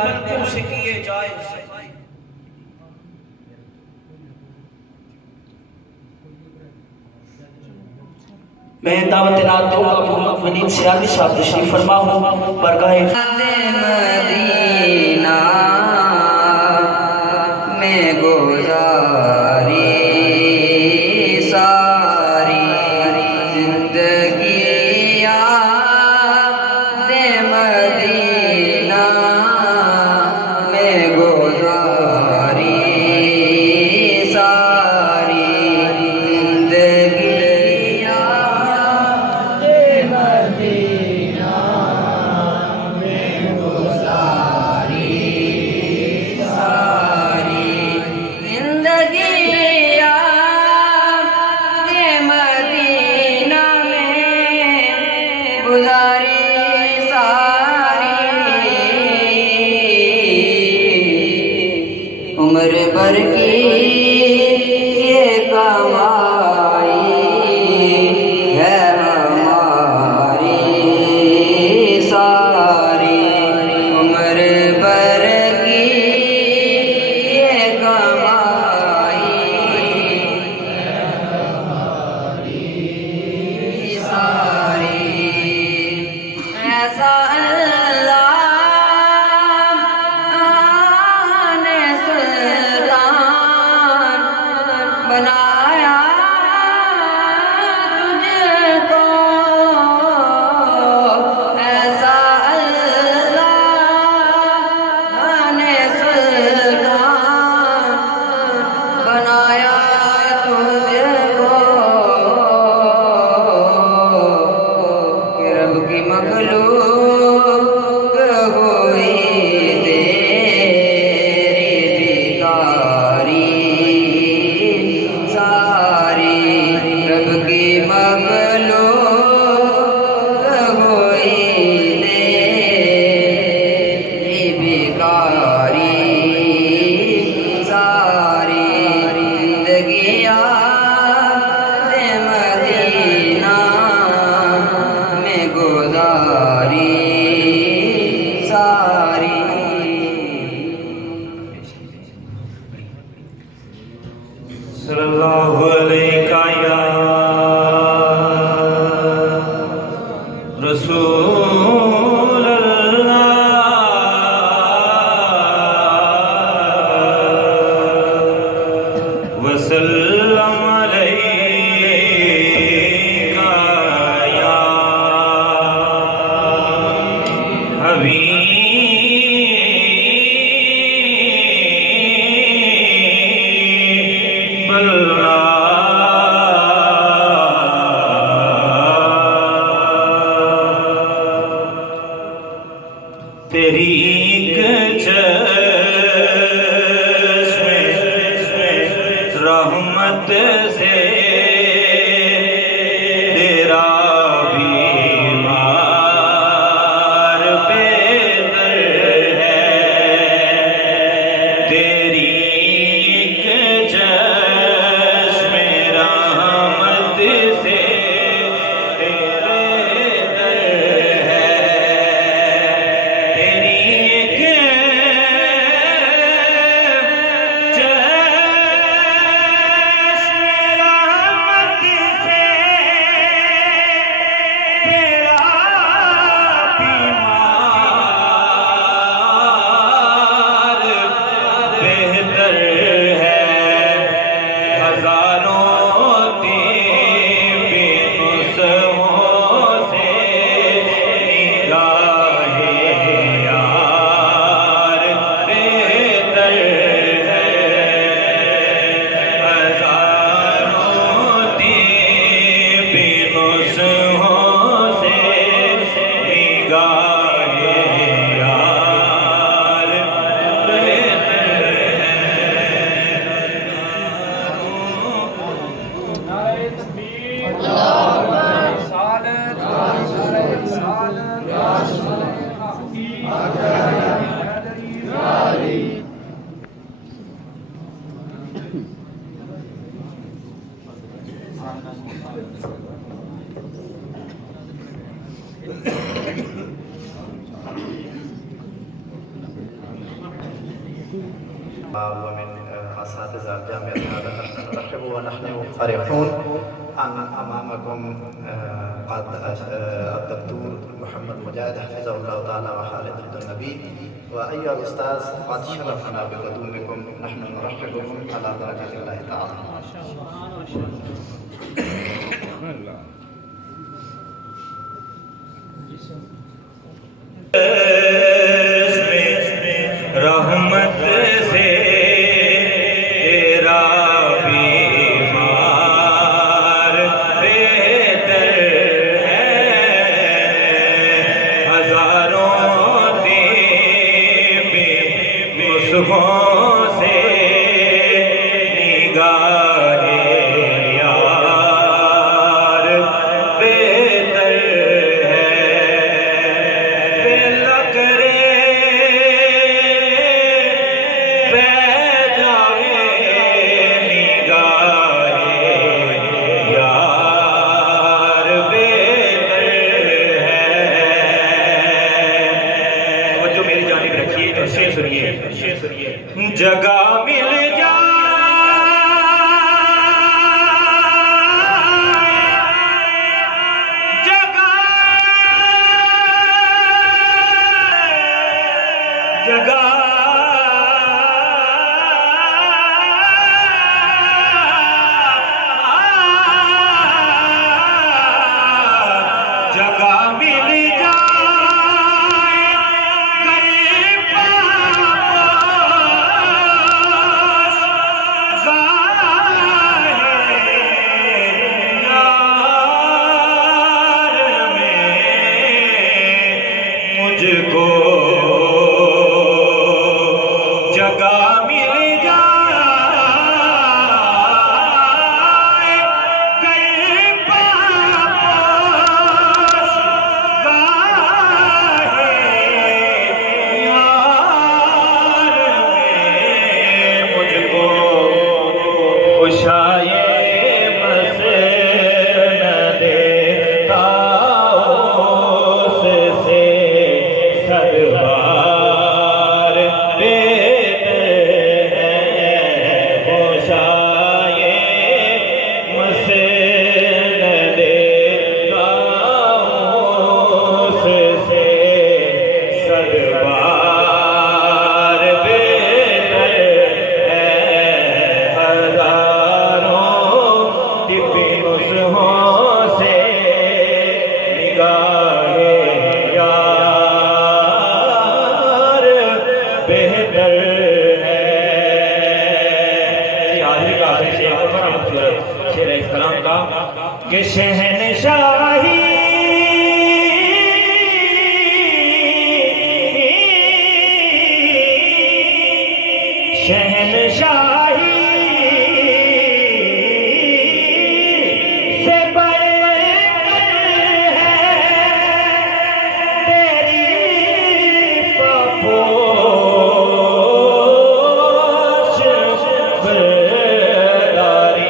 بندوں سے کیے جائے میں دعوت نات دوں گا محمد ولید سیادی صاحب تشریف فرما ہوں برگاہ مدینہ میں گزاری ساری زندگی یاد مدینہ میں گزاری ساری زندگی عمر بھر کی یہ کمائی ہے ہماری ساری عمر بھر کی یہ کمائی ساری ایسا بنایا تجھ کو ایسا اللہ نے سلطان بنایا تجھ کو کہ رب کی مخلوق ہوئی صلی اللہ علیہ یا رسول اللہ وسلم علیہ یا حبیب تیری ایک چشم رحمت سے تیرا بیمار بہتر ہے تیری ایک چشم رحمت سے ومن أساتذة الجامعة هذا نرحب ونحن فرحون أن أمامكم الدكتور محمد مجاهد حفظه الله تعالى وخالد عبد النبي. وأيها الأستاذ قد شرفنا بقدومكم، نحن نرحبكم على بركة الله تعالى. رحمت سے تیرا بیمار بہتر ہے، ہزاروں طب نسخوں سے نگاہ یار بہتر ہے، فیل کرے جگہ مل جائے، جگہ جگہ مل کہ شہنشاہی شہنشاہی سے بڑھ کر ہے تیری پاپوش برداری.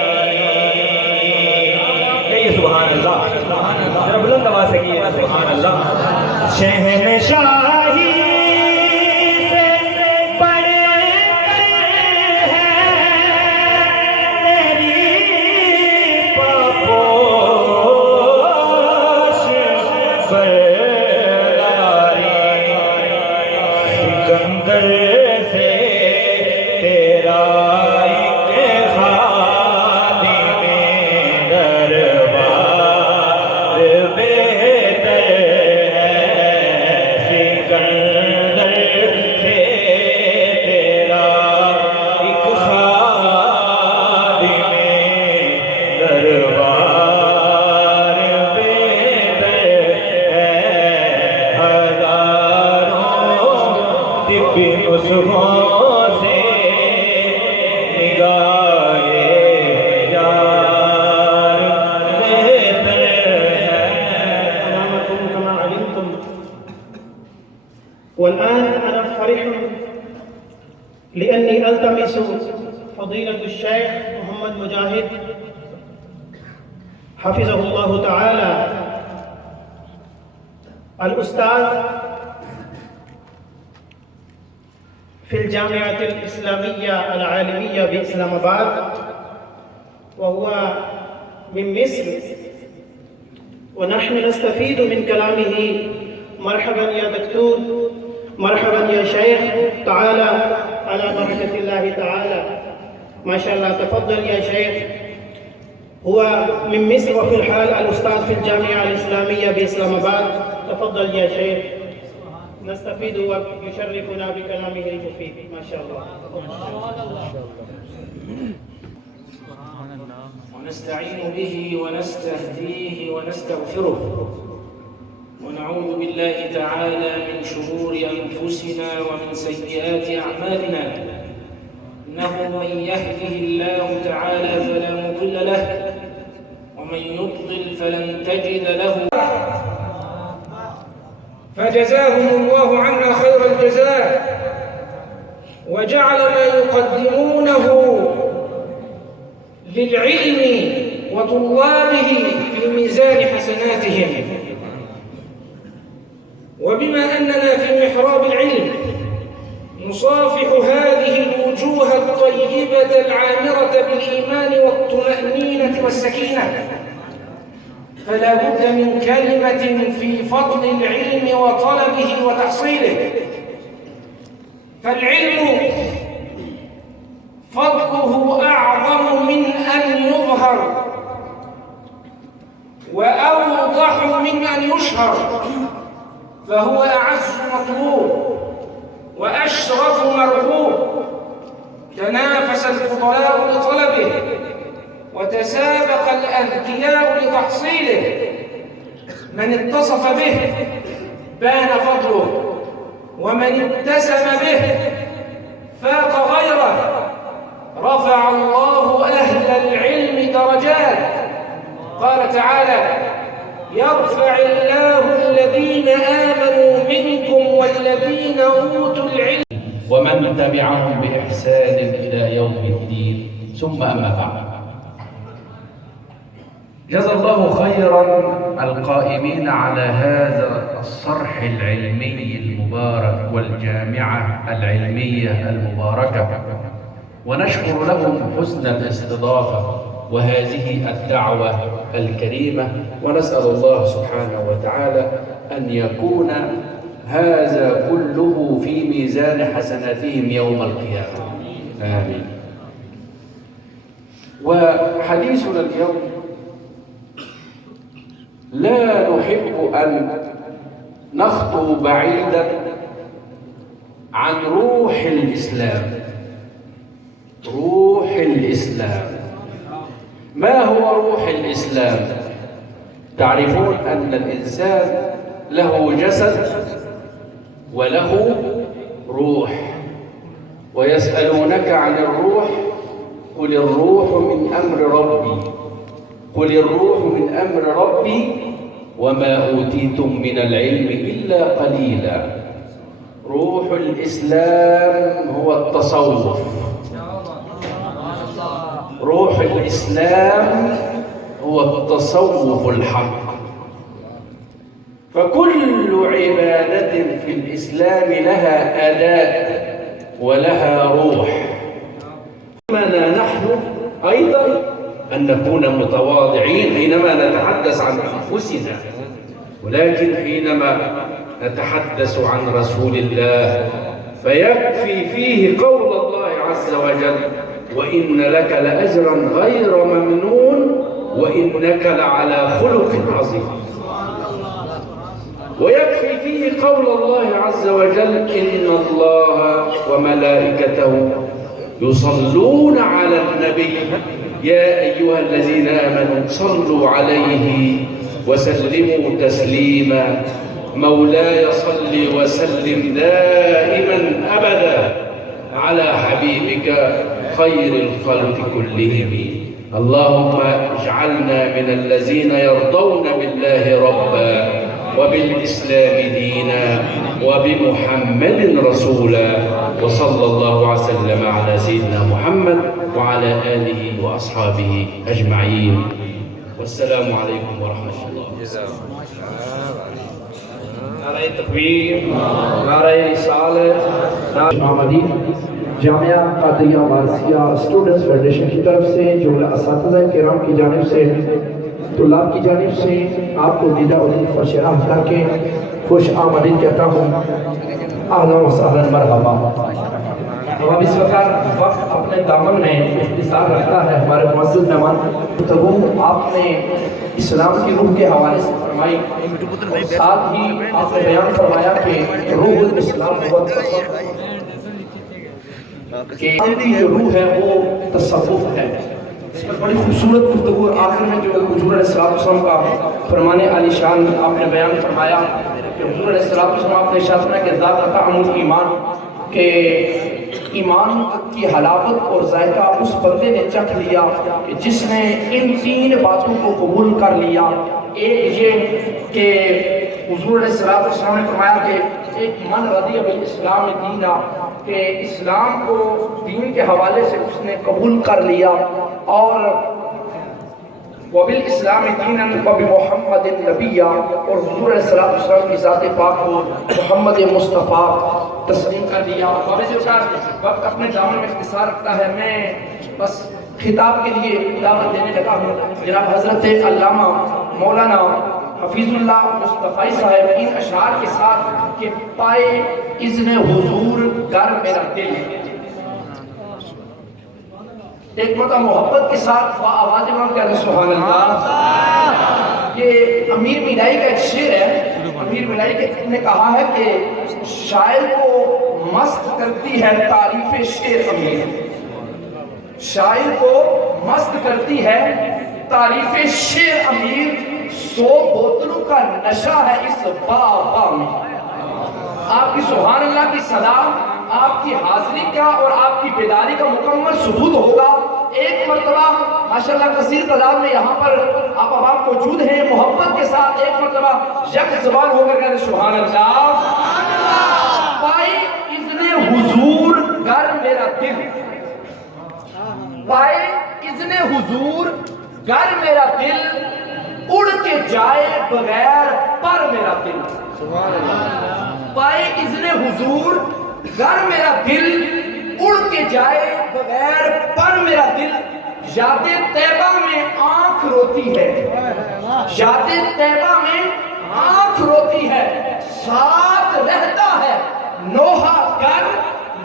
سبحان اللہ، ذرا بلند آواز سے کیے نا سبحان اللہ. شہنشاہی سے بڑھ کر ہے تیری پاپوش برداری. سکندر سے تیرا والآن أنا فرح لأني ألتمس فضيلة الشيخ محمد مجاهد حفظه الله تعالى الأستاذ في الجامعة الإسلامية العالمية بإسلام آباد، وهو من مصر، ونحن نستفيد من كلامه. مرحبا يا دكتور، مرحبا يا شيخ، تعالى على بركة الله تعالى. ما شاء الله، تفضل يا شيخ. هو من مصر وفي الحال الأستاذ في الجامعة الإسلامية بإسلام آباد. تفضل يا شيخ، نستفيد ويشرفنا بكلامه المفيد. ما شاء الله. ونستعين به ونستهديه ونستغفره، ونعوذ بالله تعالى من شرور أنفسنا ومن سيئات أعمالنا. إنه من يهده الله تعالى فلا مضل له، ومن يضلل فلن تجد له. فجزاهم الله عنا خير الجزاء، وجعل ما يقدمونه للعلم وطلابه في ميزان حسناتهم. وبما أننا في محراب العلم نصافح هذه الوجوه الطيبة العامرة بالإيمان والطمأنينة والسكينة، فلا بد من كلمة في فضل العلم وطلبه وتحصيله. فالعلم فضله أعظم من أن يظهر، وأوضح من أن يشهر، فهو أعز مطلوب وأشرف مرغوب. تنافس الفضلاء لطلبه، وتسابق الأذكياء لتحصيله. من اتصف به بان فضله، ومن اتسم به فاق غيره. رفع الله أهل العلم درجات، قال تعالى: يرفع الله الذين آمنوا منكم والذين أوتوا العلم ومن تبعهم بإحسان إلى يوم الدين. ثم أما بعد، جزا الله خيرا القائمين على هذا الصرح العلمي المبارك والجامعة العلمية المباركة، ونشكر لهم حسن الاستضافة وهذه الدعوة الكريمة، ونسأل الله سبحانه وتعالى أن يكون هذا كله في ميزان حسناتهم يوم القيامة، آمين. وحديثنا اليوم لا نحب أن نخطو بعيدا عن روح الإسلام. روح الإسلام، ما هو روح الإسلام؟ تعرفون أن الإنسان له جسد وله روح، ويسألونك عن الروح قل الروح من أمر ربي، قل الروح من أمر ربي وما أوتيتم من العلم إلا قليلا. روح الإسلام هو التصوف، روح الإسلام هو التصوف الحق. فكل عبادة في الإسلام لها أداة ولها روح. أمنا نحن أيضا أن نكون متواضعين حينما نتحدث عن أنفسنا، ولكن حينما نتحدث عن رسول الله فيكفي فيه قول الله عز وجل: وإن لك لأجرا غير ممنون وإنك لعلى خلق عظيم. ويكفي فيه قول الله عز وجل: إن الله وملائكته يصلون على النبي يا أيها الذين آمنوا صلوا عليه وسلموا تسليما. مولاي صل وسلم دائما أبدا على حبيبك خير الخلق كلهم. اللهم اجعلنا من الذين يرضون بالله ربا وبالإسلام دينا وبمحمد رسولا. وصلى الله وسلم على سيدنا محمد وعلى آله وأصحابه أجمعين، والسلام عليكم ورحمة الله. نعرہ تکبیر، نعرہ رسالت، آمدید جامعہ قادریہ وارثیہ اسٹوڈنٹس فیڈریشن کی طرف سے، جملہ اساتذہ کرام کی جانب سے، طلاب کی جانب سے آپ کو دیدہ علی فرشہ احضار کے خوش آمدید کہتا ہوں۔ اہلا و سہلا مرحبا۔ اب اس وقت اپنے دامن میں اختصار رکھتا ہے ہمارے معزز مہمان گفتگو آپ نے اسلام کی روح کے حوالے سے فرمائی، اور ساتھ ہی آپ نے بیان فرمایا کہ روح الاسلام ہوا تصوف، کہ جو روح ہے وہ تصوف ہے۔ اس پر بڑی خوبصورت گفتگو آخر میں جو حضور علیہ السلام کا فرمان عالی شان آپ نے بیان فرمایا کہ حضور علیہ السلام آپ نے ارشاد فرمایا کہ ذاق طعم ایمان، کہ ایمان کی حلاوت اور ذائقہ اس بندے نے چکھ لیا کہ جس نے ان تین باتوں کو قبول کر لیا۔ ایک یہ کہ حضور علیہ السلام نے فرمایا کہ ایک من رضی بالاسلام دینا، کہ اسلام کو دین کے حوالے سے اس نے قبول کر لیا، اور وبالاسلام دینا وبمحمد نبیہ، اور حضور علیہ السلام کی ذات پاک کو محمد مصطفیٰ تسلیم کر دیا۔ وقت اپنے دامن میں اختصار رکھتا ہے، میں بس خطاب کے لیے دعوت دینے لگا ہوں۔ جناب حضرت علامہ مولانا حفیظ اللہ مصطفی صاحب ان اشعار کے ساتھ کہ پائے اذن حضور گر میرا دل، ایک مرتبہ محبت کے ساتھ آواز بلند کہتے ہیں سبحان اللہ۔ یہ امیر مینائی کا ایک شعر ہے۔ امیر مینائی نے کہا ہے کہ شاعر کو مست کرتی ہے تعریف شعر امیر، شاعر کو مست کرتی ہے تعریف شعر امیر، 100 بوتلوں کا نشہ ہے اس بابا میں۔ آپ کی سبحان اللہ کی صدا، آپ کی حاضری کا اور آپ کی بیداری کا مکمل ثبوت ہوگا۔ ایک مرتبہ ماشاءاللہ کثیر تعداد میں یہاں پر آپ عوام موجود ہیں، محبت کے ساتھ ایک مرتبہ یک زبان ہو کر کہتے سبحان اللہ۔ پائے اذن حضور گر میرا دل، پائے اذن حضور گر میرا دل، اڑ کے جائے بغیر پر میرا دل۔ پائے اذن حضور گر میرا دل، اڑ کے جائے بغیر پر میرا دل، یاد طیبہ میں آنکھ روتی ہے، یاد طیبہ میں آنکھ روتی ہے، ساتھ رہتا ہے نوحہ گر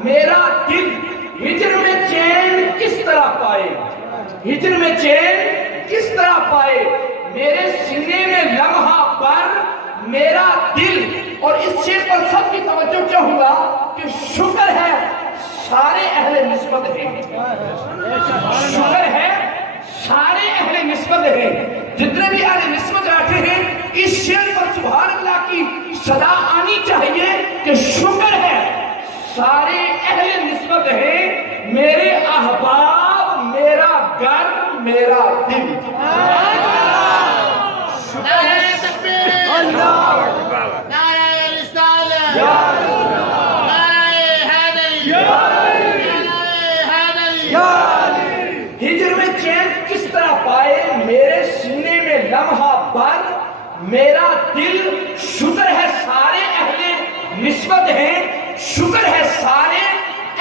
میرا دل، ہجر میں چین کس طرح پائے، ہجر میں چین کس طرح پائے، میرے سینے میں لمحہ پر میرا دل۔ اور اس شعر پر سب کی توجہ چاہوں گا کہ شکر ہے سارے اہل نسبت ہیں، شکر ہے سارے اہل نسبت ہیں، جتنے بھی اہل نسبت بیٹھے ہیں اس شعر پر سبحان اللہ کی صدا آنی چاہیے کہ شکر ہے سارے اہل نسبت ہیں، میرے احباب میرا گر میرا دل۔ ہجر میں چین کس طرح پائے، میرے سینے میں لمحہ پر میرا دل، شکر ہے سارے اہل نسبت ہیں، شکر ہے سارے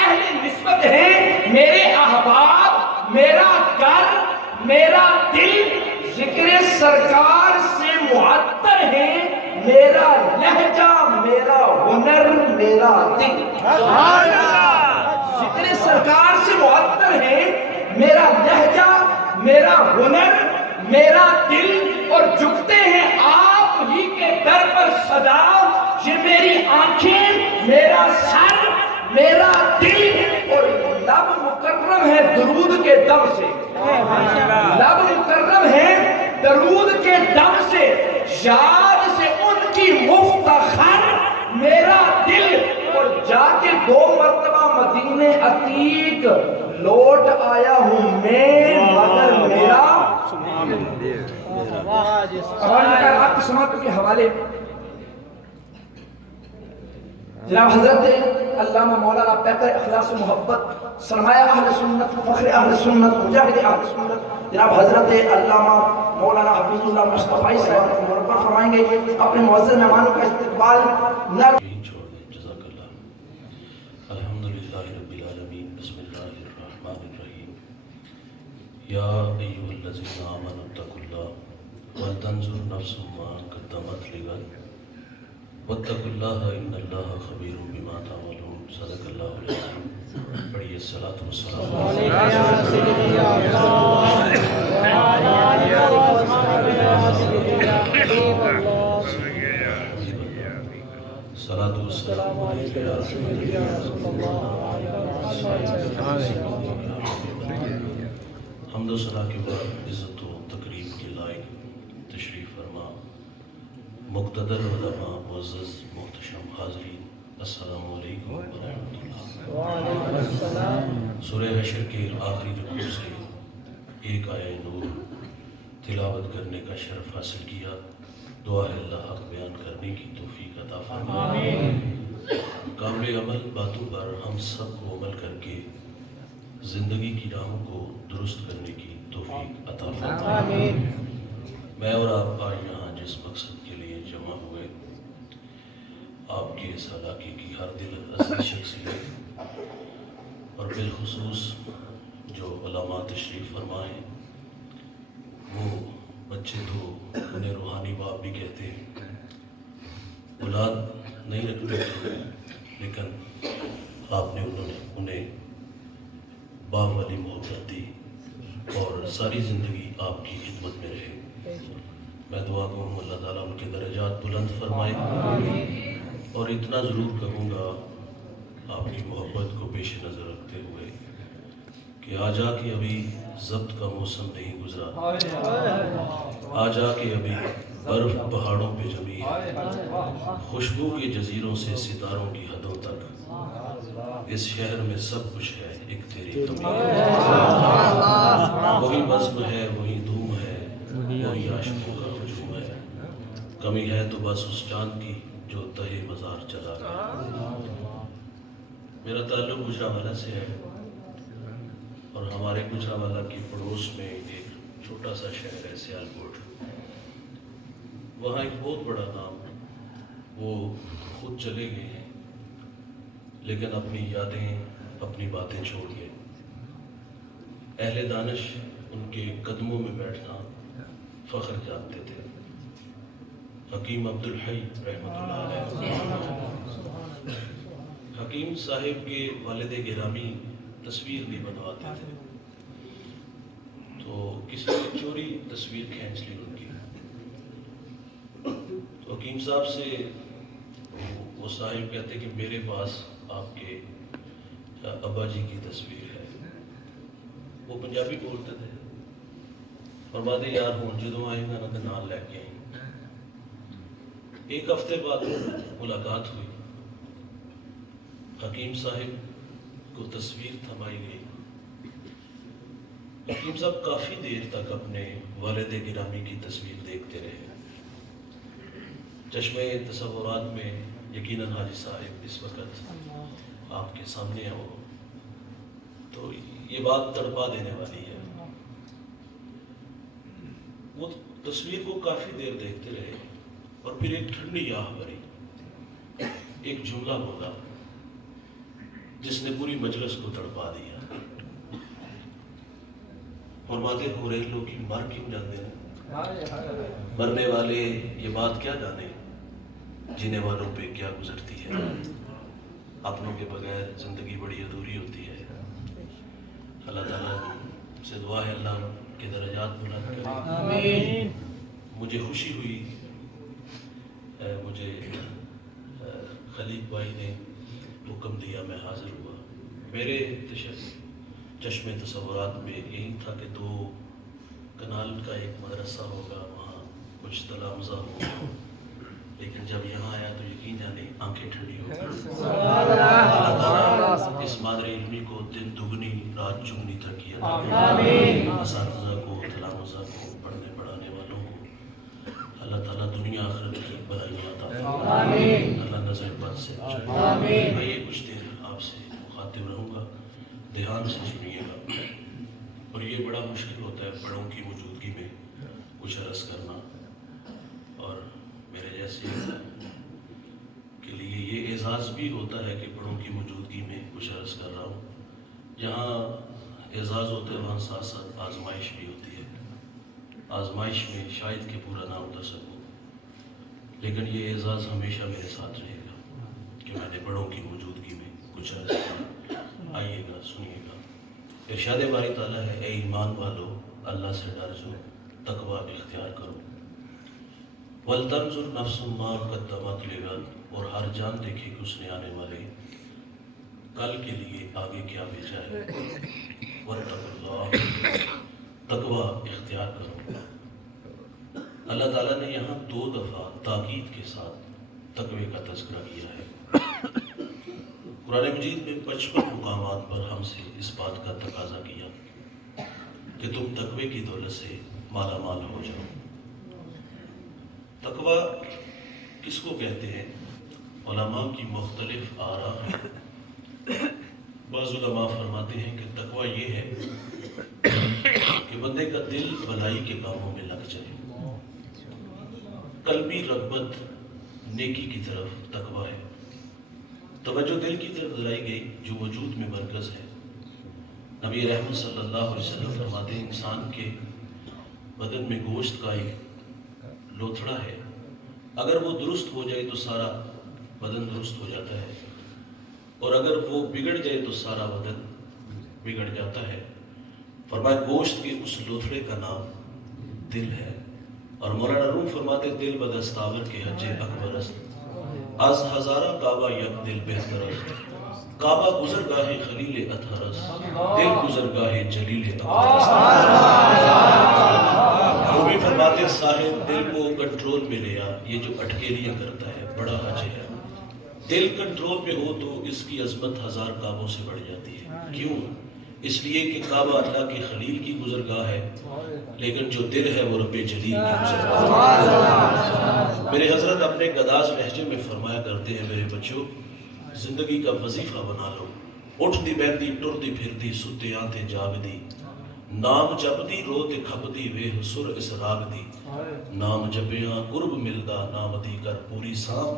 اہل نسبت ہیں، میرے احباب میرا گر میرا دل، ذکر سرکار سے معطر ہے میرا لہجہ میرا ہنر میرا دل۔ ذکر سرکار سے معطر ہے میرا لہجہ میرا ہنر میرا دل، اور جھکتے ہیں آپ ہی کے در پر صدا، یہ میری آنکھیں میرا سر میرا دل، اور لب مکرم ہے درود کے دم سے، لب مکرم ہے درود کے دم سے، یاد سے ان کی مفتخر میرا دل، اور جا کے 2 مرتبہ مدینہ عتیق لوٹ آیا ہوں میں، مگر میرا آپ کی سماعتوں کے حوالے جناب حضرت علامہ مولانا پیکر اخلاص و محبت سرمایہ اہل سنت فخر اہل سنت مجاہد اہل سنت جناب حضرت علامہ مولانا حفیظ اللہ مصطفی صاحب کو مربع فرمائیں گے. اپنے معزز مہمانوں کا استقبال نہ چھوڑ دیں. جزاک اللہ. الحمدللہ رب العالمین. بسم اللہ الرحمن الرحیم. یا ایھا الذین آمنوا اتقوا اللہ ولتنظر نفس ما قدمت لغد واتقوا اللہ ان اللہ خبیر بما تعملون. صدق اللہ العظیم. پڑھیے الصلاۃ والسلام صلاۃ والسلام علیک یا رسول اللہ. حمد و ثنا کے بعد عزت و تکریم کے لائق تشریف فرما مقتدر علماء معزز محتشم حاضرین السلام علیکم ورحمۃ اللہ. سورہ حشر کے آخری رکوع سے ایک آیہ نور تلاوت کرنے کا شرف حاصل کیا. دعا ہے اللہ حق بیان کرنے کی توفیق عطا فرمائے. قابل عمل باتوں پر ہم سب کو عمل کر کے زندگی کی راہوں کو درست کرنے کی توفیق عطا فرمائے. میں اور آپ آج یہاں جس مقصد کے لیے جمع ہوئے آپ کے اس علاقے کی ہر دل عزیز شخصیت اور بالخصوص جو علماء تشریف فرما ہیں وہ بچے تو انہیں روحانی باپ بھی کہتے ہیں. اولاد نہیں رکھتے تھے لیکن آپ نے انہیں باپ والی محبت دی اور ساری زندگی آپ کی خدمت میں رہے. میں دعا کروں اللہ تعالیٰ ان کے درجات بلند فرمائے. اور اتنا ضرور کہوں گا آپ کی محبت کو پیش نظر رکھتے ہوئے کہ آ جا کے ابھی ضبط کا موسم نہیں گزرا, آ جا کے ابھی برف پہاڑوں پہ جمی ہے, خوشبو کے جزیروں سے ستاروں کی حدوں تک اس شہر میں سب کچھ ہے, ایک تیری کمی ہے. وہی بزم ہے, وہی دھوم ہے, وہی عاشقوں کا ہجوم ہے. کمی ہے تو بس اس چاند کی جو تہے مزار چلا گیا. میرا تعلق گجرانوالہ سے ہے اور ہمارے گجرانوالہ کی پڑوس میں ایک چھوٹا سا شہر ہے سیالکوٹ. وہاں ایک بہت بڑا نام, وہ خود چلے گئے ہیں لیکن اپنی یادیں اپنی باتیں چھوڑ گئے. اہل دانش ان کے قدموں میں بیٹھنا فخر جانتے تھے. حکیم عبدالحی رحمۃ اللہ علیہ, حکیم صاحب کے والد گرامی تصویر بھی بنواتے تھے, تو کسی نے چوری تصویر کھینچ لی ان کی. تو حکیم صاحب سے وہ صاحب کہتے کہ میرے پاس آپ کے ابا جی کی تصویر ہے. وہ پنجابی بولتے تھے, فرماتے یار ہوں جدوں آئے گا نا نال لے کے آئیں. ایک ہفتے بعد ملاقات ہوئی, حکیم صاحب کو تصویر تھمائی گئی. حکیم صاحب کافی دیر تک اپنے والد گرامی کی تصویر دیکھتے رہے. چشمے تصورات میں یقیناً حاجی صاحب اس وقت آپ کے سامنے ہو تو یہ بات تڑپا دینے والی ہے. وہ تصویر کو کافی دیر دیکھتے رہے اور پھر ایک ٹھنڈی آہ بھری, ایک جملہ بولا جس نے پوری مجلس کو تڑپا دیا. فرماتے ہو رہے لوگ کی مر کیوں جاتے ہیں, مرنے والے یہ بات کیا جانے جینے والوں پہ کیا گزرتی ہے. اپنوں کے بغیر زندگی بڑی ادھوری ہوتی ہے. اللہ تعالیٰ سے دعا ہے اللہ کے درجات بلند کرے. مجھے خوشی ہوئی, مجھے خلیق بھائی نے حکم دیا, میں حاضر ہوا. میرے چشم تصورات میں یہی تھا کہ 2 کنال کا ایک مدرسہ ہوگا, وہاں کچھ تلامذہ ہوگا, لیکن جب یہاں آیا تو یقین جانے آنکھیں ٹھنڈی ہو گئی. اللہ تعالیٰ اس مادر علمی کو دن دگنی رات چگنی تک کیا. اساتذہ کو, تلامذہ کو, پڑھنے پڑھانے والوں کو اللہ تعالیٰ دنیا آخرت کی بھلائیاں عطا فرمائے. اللہ نظر بد سے بچائے. آئیے کچھ دیر مخاطب رہوں گا، دھیان سے سنیے گا۔ اور یہ بڑا مشکل ہوتا ہے بڑوں کی موجودگی میں کچھ عرض کرنا، اور میرے جیسے کے لیے یہ اعزاز بھی ہوتا ہے کہ بڑوں کی موجودگی میں کچھ عرض کر رہا ہوں۔ جہاں اعزاز ہوتا ہے وہاں ساتھ ساتھ آزمائش بھی ہوتی ہے۔ آزمائش میں شاید کہ پورا نہ اٹھا سکوں، لیکن یہ اعزاز ہمیشہ میرے ساتھ رہے گا کہ میں نے بڑوں کی موجودگی میں کچھ عرض کیا۔ آئیے گا، سنیے گا۔ ارشاد باری تعالیٰ ہے، اے ایمان والو اللہ سے ڈر جو، تقوی اختیار کرو۔ وَلْتَنْظُرْ نَفْسٌ مَا قَدَّمَتْ لِغَدٍ، اور ہر جان دیکھے کہ اس نے آنے والے کل کے لیے آگے کیا بھیجا ہے۔ وَاتَّقُوا اللَّهَ، تقوی اختیار کرو۔ اللہ تعالیٰ نے یہاں 2 دفعہ تاکید کے ساتھ تقوی کا تذکرہ کیا ہے۔ قرآن مجید میں 55 مقامات پر ہم سے اس بات کا تقاضا کیا کہ تم تقوی کی دولت سے مالا مال ہو جاؤ۔ تقوی کس کو کہتے ہیں؟ علماء کی مختلف آراء ہیں۔ بعض علماء فرماتے ہیں کہ تقوی یہ ہے کہ بندے کا دل بھلائی کے کاموں میں لگ جائے، قلبی رغبت نیکی کی طرف تقوی ہے۔ توجہ دل کی طرف دلائی گئی جو وجود میں مرکز ہے۔ نبی رحمت صلی اللہ علیہ وسلم فرماتے ہیں انسان کے بدن میں گوشت کا ایک لوتھڑا ہے، اگر وہ درست ہو جائے تو سارا بدن درست ہو جاتا ہے، اور اگر وہ بگڑ جائے تو سارا بدن بگڑ جاتا ہے۔ فرمایا گوشت کے اس لوتھڑے کا نام دل ہے۔ اور مولانا روم فرماتے دل بدستاور کے حج اکبر است، از ہزارہ کعبہ یک دل بہتر است، کعبہ گزر گاہ خلیل اطہر است، دل گزر گاہ جلیل اکبر است۔ رومی فرماتے صاحب دل کو کنٹرول میں لیا، یہ جو اٹکیلیاں کرتا ہے بڑا حج ہے۔ دل کنٹرول میں ہو تو اس کی عظمت 1000 کعبوں سے بڑھ جاتی ہے۔ کیوں؟ اس لیے کہ کعبہ اللہ کے خلیل کی گزرگاہ ہے، لیکن جو دل ہے وہ رب جلیل کی گزرگاہ ہے۔ میرے حضرت اپنے گداز لہجے میں فرمایا کرتے ہیں، میرے بچوں زندگی کا وظیفہ بنا لو، اٹھ دی بیٹھی ٹر دی پھر دی ستے آتے جاگ دی، نام جپ دی رو تے کھپ دی وے سر اس راگ دی، نام جپیاں قرب ملدا نام دی کر پوری سام،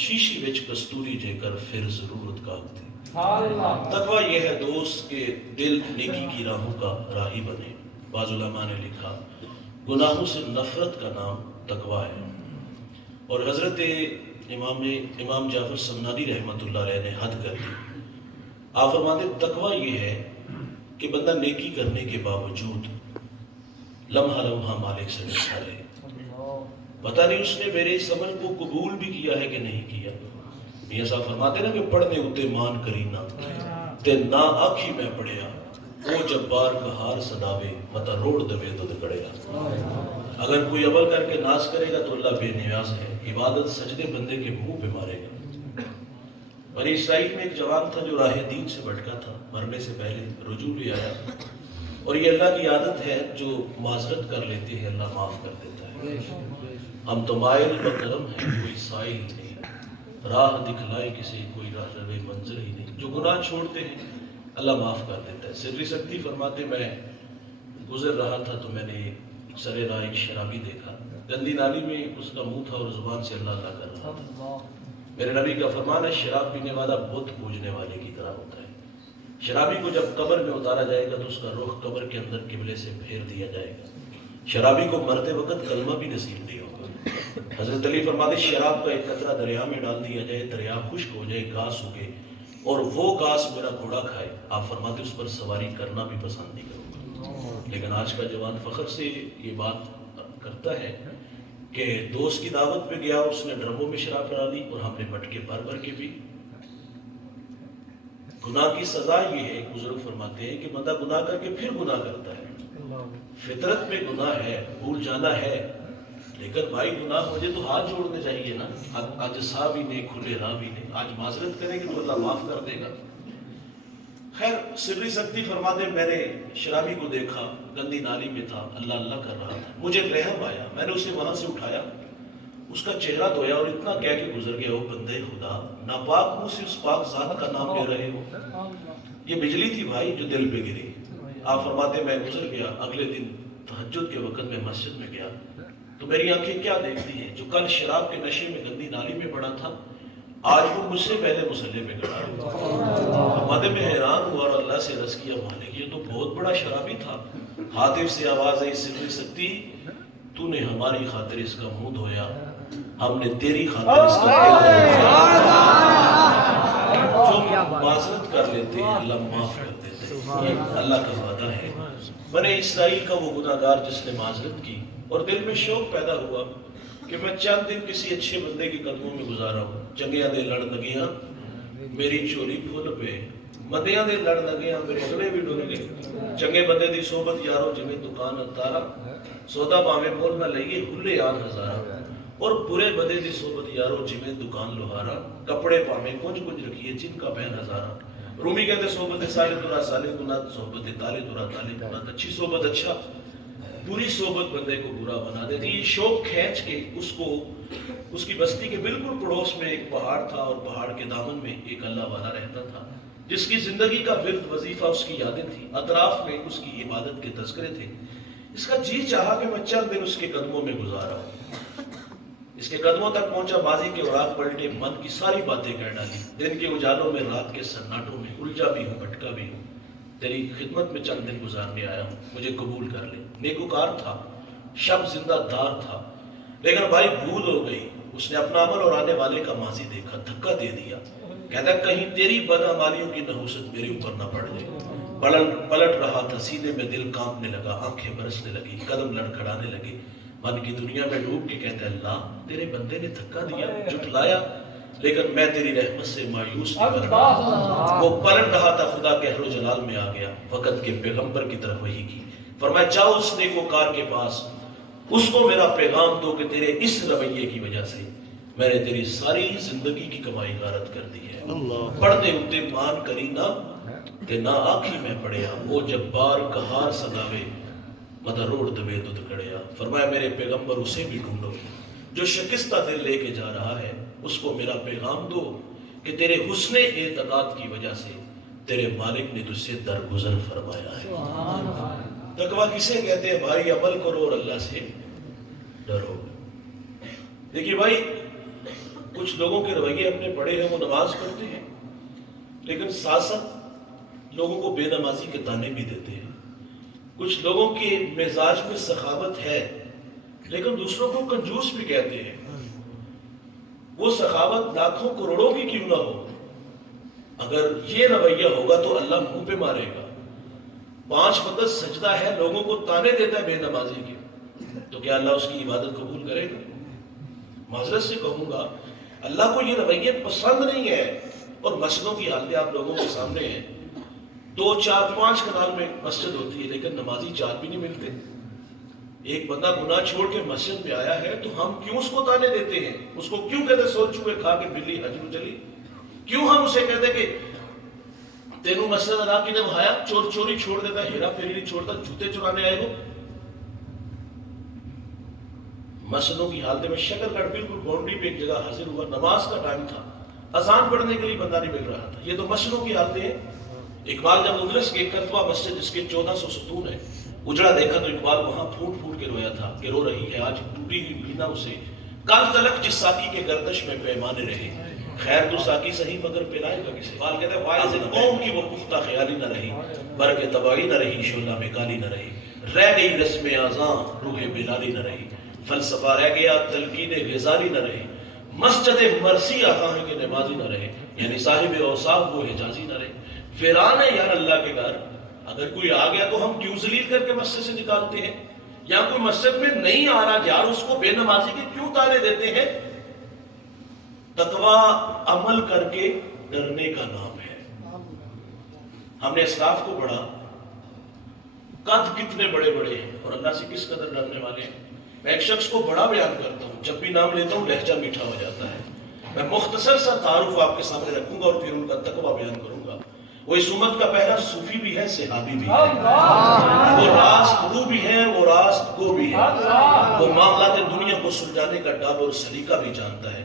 شیشی وچ کستوری جے کر پھر ضرورت کاغ دی۔ تقوی یہ ہے دوست کہ دل نیکی کی راہوں کا راہی بنے۔ بعض علماء نے لکھا گناہوں سے نفرت کا نام تقوی ہے۔ اور حضرت امام جعفر سمنانی رحمۃ اللہ علیہ نے حد کر دی۔ آپ فرماتے تقوی یہ ہے کہ بندہ نیکی کرنے کے باوجود لمحہ لمحہ مالک سے ڈرتا رہے، پتہ نہیں اس نے میرے اس عمل کو قبول بھی کیا ہے کہ نہیں کیا۔ میاں صاحب فرماتے نا کہ پڑھنے اتے مان کرینا تے نہ آکھی میں پڑھیا، وہ جب بار کہار صداوے متا روڑ دوے دو دکڑے گا۔ اگر کوئی عمل کر کے ناز کرے گا تو اللہ بے نیاز ہے، عبادت سجدے بندے کے منہ پہ مارے گا۔ بنی اسرائیل میں ایک جوان تھا جو راہ دین سے بھٹکا تھا، مرنے سے پہلے رجوع لے آیا، اور یہ اللہ کی عادت ہے جو معذرت کر لیتے ہیں اللہ معاف کر دیتا ہے۔ ہم تو مائل بکرم ہیں کوئی سائل نہیں، راہ دکھلائے کسی کوئی راہ روے منظر ہی نہیں، جو گناہ چھوڑتے ہیں اللہ معاف کر دیتا ہے۔ سری سکتی فرماتے میں گزر رہا تھا تو میں نے سر راہ ایک شرابی دیکھا، گندی نالی میں اس کا منہ تھا اور زبان سے اللہ اللہ کر رہا تھا۔ میرے نبی کا فرمان ہے شراب پینے والا بت پوجنے والے کی طرح ہوتا ہے۔ شرابی کو جب قبر میں اتارا جائے گا تو اس کا رخ قبر کے اندر قبلے سے پھیر دیا جائے گا۔ شرابی کو مرتے وقت کلمہ بھی نصیب نہیں ہوگا۔ حضرت علی فرماتے شراب کا ایک قطرہ دریا میں ڈال دیا جائے، دریا خشک ہو جائے، گھاس اگے اور وہ گھاس میرا گھوڑا کھائے، آپ فرماتے اس پر سواری کرنا بھی پسند نہیں کروں گا۔ لیکن آج کا جوان فخر سے یہ بات کرتا ہے کہ دوست کی دعوت پہ گیا، اس نے ڈرموں میں شراب ڈال دی اور ہم نے مٹکے بھر بھر کے پی۔ گناہ کی سزا یہ ہے، بزرگ فرماتے ہیں کہ بندہ گناہ کر کے پھر گناہ کرتا ہے۔ فطرت میں گناہ ہے، بھول جانا ہے، لیکن بھائی گناہ ہو جائے تو ہاتھ جوڑنے چاہیے نا۔ آج سا بھی نہیں کھلے راہ بھی نہیں، آج معذرت کریں گے تو اللہ معاف کر دے گا۔ خیر سری سکتی فرماتے میں نے شرابی کو دیکھا، گندی نالی میں تھا، اللہ اللہ کر رہا تھا، مجھے رحم آیا، میں نے اسے وہاں سے اٹھایا، اس کا چہرہ دھویا اور اتنا کہہ کے گزر گیا، وہ بندے خدا ناپاک منہ سے اس پاک ذات کا نام لے رہے ہو۔ یہ بجلی تھی بھائی جو دل پہ گری۔ آپ فرماتے میں گزر گیا، اگلے دن تہجد کے وقت میں مسجد میں گیا تو میری آنکھیں کیا دیکھتی ہیں، جو کل شراب کے نشے میں گندی نالی میں پڑا تھا آج وہ مجھ سے پہلے مصلی پہ کھڑا ہے۔ مدے میں حیران ہوا اور اللہ سے عرض کیا، مالک یہ تو بہت بڑا شرابی تھا۔ ہاتف سے آواز آئی، سر سکتی تو نے ہماری خاطر اس کا منہ دھویا، ہم نے تیری خاطر اس کا دل دھویا۔ جو معذرت کر لیتے ہیں اللہ معاف کر دیتے ہیں، یہ اللہ کا وعدہ ہے۔ بنی اسرائیل کا وہ گناہگار جس نے معذرت کی اور دل میں شوق پیدا ہوا کہ میں چند دن کسی اچھے بندے کے قدموں میں گزارا ہوں، چنگیاں دے لڑ لگیاں میری چوری پھول پہ، مدیاں دے لڑ لگیاں میرے گلے بھی ڈول گئے، چنگے بندے دی صحبت یارو جمیں دکان اتارا، سودا باویں مول نہ لئیے ہلے آن ہزارا، اور برے بندے دی صحبت یارو جمیں دکان لوہارا، کپڑے پاویں کنج کنج رکھیے جن کا بہن ہزارا۔ رومی کہتے صحبت سالے درا سالے گنات، صحبت تالے درا تالے گنات۔ اچھی صحبت اچھا، بری صحبت بندے کو برا بنا دیتی۔ یہ شوق کھینچ کے اس کو اس کی بستی کے بالکل پڑوس میں ایک پہاڑ تھا اور پہاڑ کے دامن میں ایک اللہ والا رہتا تھا جس کی زندگی کا ورد وظیفہ اس کی یادیں تھی، اطراف میں اس کی عبادت کے تذکرے تھے۔ اس کا جی چاہا کہ میں چند دن اس کے قدموں میں گزارا ہوں۔ اس کے قدموں تک پہنچا، ماضی کے اوراق پلٹے، من کی ساری باتیں کہہ ڈالی، دن کے اجالوں میں رات کے سناٹوں میں الجھا بھی ہوں بھٹکا بھی ہوں، تیری خدمت میں چند دن گزارنے آیا ہوں، مجھے قبول کر لے۔ نیکوکار تھا، شب زندہ دار تھا، لیکن بھائی بھول ہو گئی۔ اس نے اپنا عمل اور آنے والے کا ماضی دیکھا، دھکا دے دیا، کہتا کہیں تیری بدعمالیوں کی نحوست میرے اوپر نہ پڑ جائے۔ پلٹ رہا تھا، سینے میں دل کانپنے لگا، آنکھیں برسنے لگی، قدم لڑکھڑانے لگے، من کی دنیا میں ڈوب کے کہتا ہے اللہ تیرے بندے نے دھکا دیا، جھٹلایا، لیکن میں تیری رحمت سے مایوس نہیں کرتا۔ وہ پلٹ رہا تھا، خدا قہر و جلال میں آ گیا، وقت کے پیغمبر کی طرف وحی کی، فرمایا جاؤ اس نیکوکار کے پاس، اس کو میرا پیغام دو کہ تیرے اس رویے کی وجہ سے میں نے تیری ساری زندگی کی کمائی غارت کر دی ہے۔ پڑھتے اٹھتے مان کری نہ تے نہ آنکھی میں پڑیا، وہ جبار کہار سداوے مدہ روڑ دوے دودھ کڑیا۔ فرمایا میرے پیغمبر اسے بھی ڈھونڈو جو شکستہ دل لے کے جا رہا ہے، اس کو میرا پیغام دو کہ تیرے حسن اعتقاد کی وجہ سے تیرے مالک نے تجھ سے درگزر فرمایا ہے۔ تقویٰ کسے کہتے ہیں بھائی؟ عمل کرو اور اللہ سے ڈرو۔ دیکھیے بھائی، کچھ لوگوں کے رویے اپنے بڑے ہیں، وہ نماز پڑھتے ہیں لیکن ساتھ ساتھ لوگوں کو بے نمازی کے تانے بھی دیتے ہیں۔ کچھ لوگوں کے مزاج میں سخاوت ہے لیکن دوسروں کو کنجوس بھی کہتے ہیں۔ وہ سخاوت لاکھوں کروڑوں کی کیوں نہ ہو، اگر یہ رویہ ہوگا تو اللہ منہ پہ مارے گا۔ 5 وقت سجدہ ہے، لوگوں کو تانے دیتا ہے بے نمازی کے، تو کیا اللہ اس کی عبادت قبول کرے گا؟ معذرت سے کہوں گا اللہ کو یہ رویے پسند نہیں ہے۔ اور مسجدوں کی حالتیں آپ لوگوں کے سامنے ہیں، 2 4 5 کنال میں مسجد ہوتی ہے لیکن نمازی 4 بھی نہیں ملتے۔ ایک بندہ گناہ چھوڑ کے مسجد میں آیا ہے تو ہم کیوں اس کو تانے دیتے ہیں؟ اس کو کیوں کہتے سو چوہے کھا کے بلی حجر چلی؟ کیوں ہم اسے کہتے کہ تینوں مسجد ادا کی جب آیا چور چوری چھوڑ دیتا، ہیرا پھیری نہیں چھوڑتا، جوتے چرانے آئے ہو؟ مسجدوں کی حالت میں شکر گڑھ بالکل باؤنڈری پہ ایک جگہ حاضر ہوا، نماز کا ٹائم تھا، اذان پڑھنے کے لیے بندہ نہیں مل رہا تھا۔ یہ تو مسجدوں کی حالتیں ہیں۔ اقبال جب اجلس کے کرتوا مسجد جس کے 1400 ستون ہیں اجڑا دیکھا تو اقبال وہاں پھوٹ پھوٹ کے رویا تھا کہ رو رہی ہے آج ٹوٹی ہوئی بینا اسے، کل تلک جس ساقی کے گردش میں پیمانے رہے، خیر تو ساقی صحیح مگر پلائے گا کسے۔ اقبال کہتا ہے وائز قوم کی وہ پختہ خیالی نہ رہی، برق تباہی نہ رہی، شعلہ میں کالی نہ رہی، رہ گئی رسم اذاں روح بلالی نہ رہی، فلسفہ رہ گیا تلقین غزالی نہ رہی، مسجد مرسی آقا ہے کہ نمازی نہ رہے، یعنی صاحب اوصاف وہ حجازی نہ رہے۔ فیران ہے یار اللہ کے گھر، اگر کوئی آ گیا تو ہم کیوں ذلیل کر کے مسجد سے نکالتے ہیں؟ یا کوئی مسجد میں نہیں آ رہا یار اس کو بے نمازی کے کیوں تانے دیتے ہیں؟ تقویٰ عمل کر کے ڈرنے کا نام ہے۔ ہم نے اسلاف کو پڑھا، قد کتنے بڑے بڑے ہیں اور اللہ سے کس قدر ڈرنے والے ہیں۔ میں ایک شخص کو بڑا بیان کرتا ہوں، جب بھی نام لیتا ہوں لہجہ میٹھا ہو جاتا ہے۔ میں مختصر سا تعارف آپ کے سامنے رکھوں گا اور پھر ان کا تقویٰ بیان کروں گا۔ وہ اس امت کا پہلا صوفی بھی ہے، صحابی بھی ہے، وہ راست رو بھی ہے، وہ راست گو بھی ہے، وہ معاملات دنیا کو سلجھانے کا ڈاب اور سلیقہ بھی جانتا ہے۔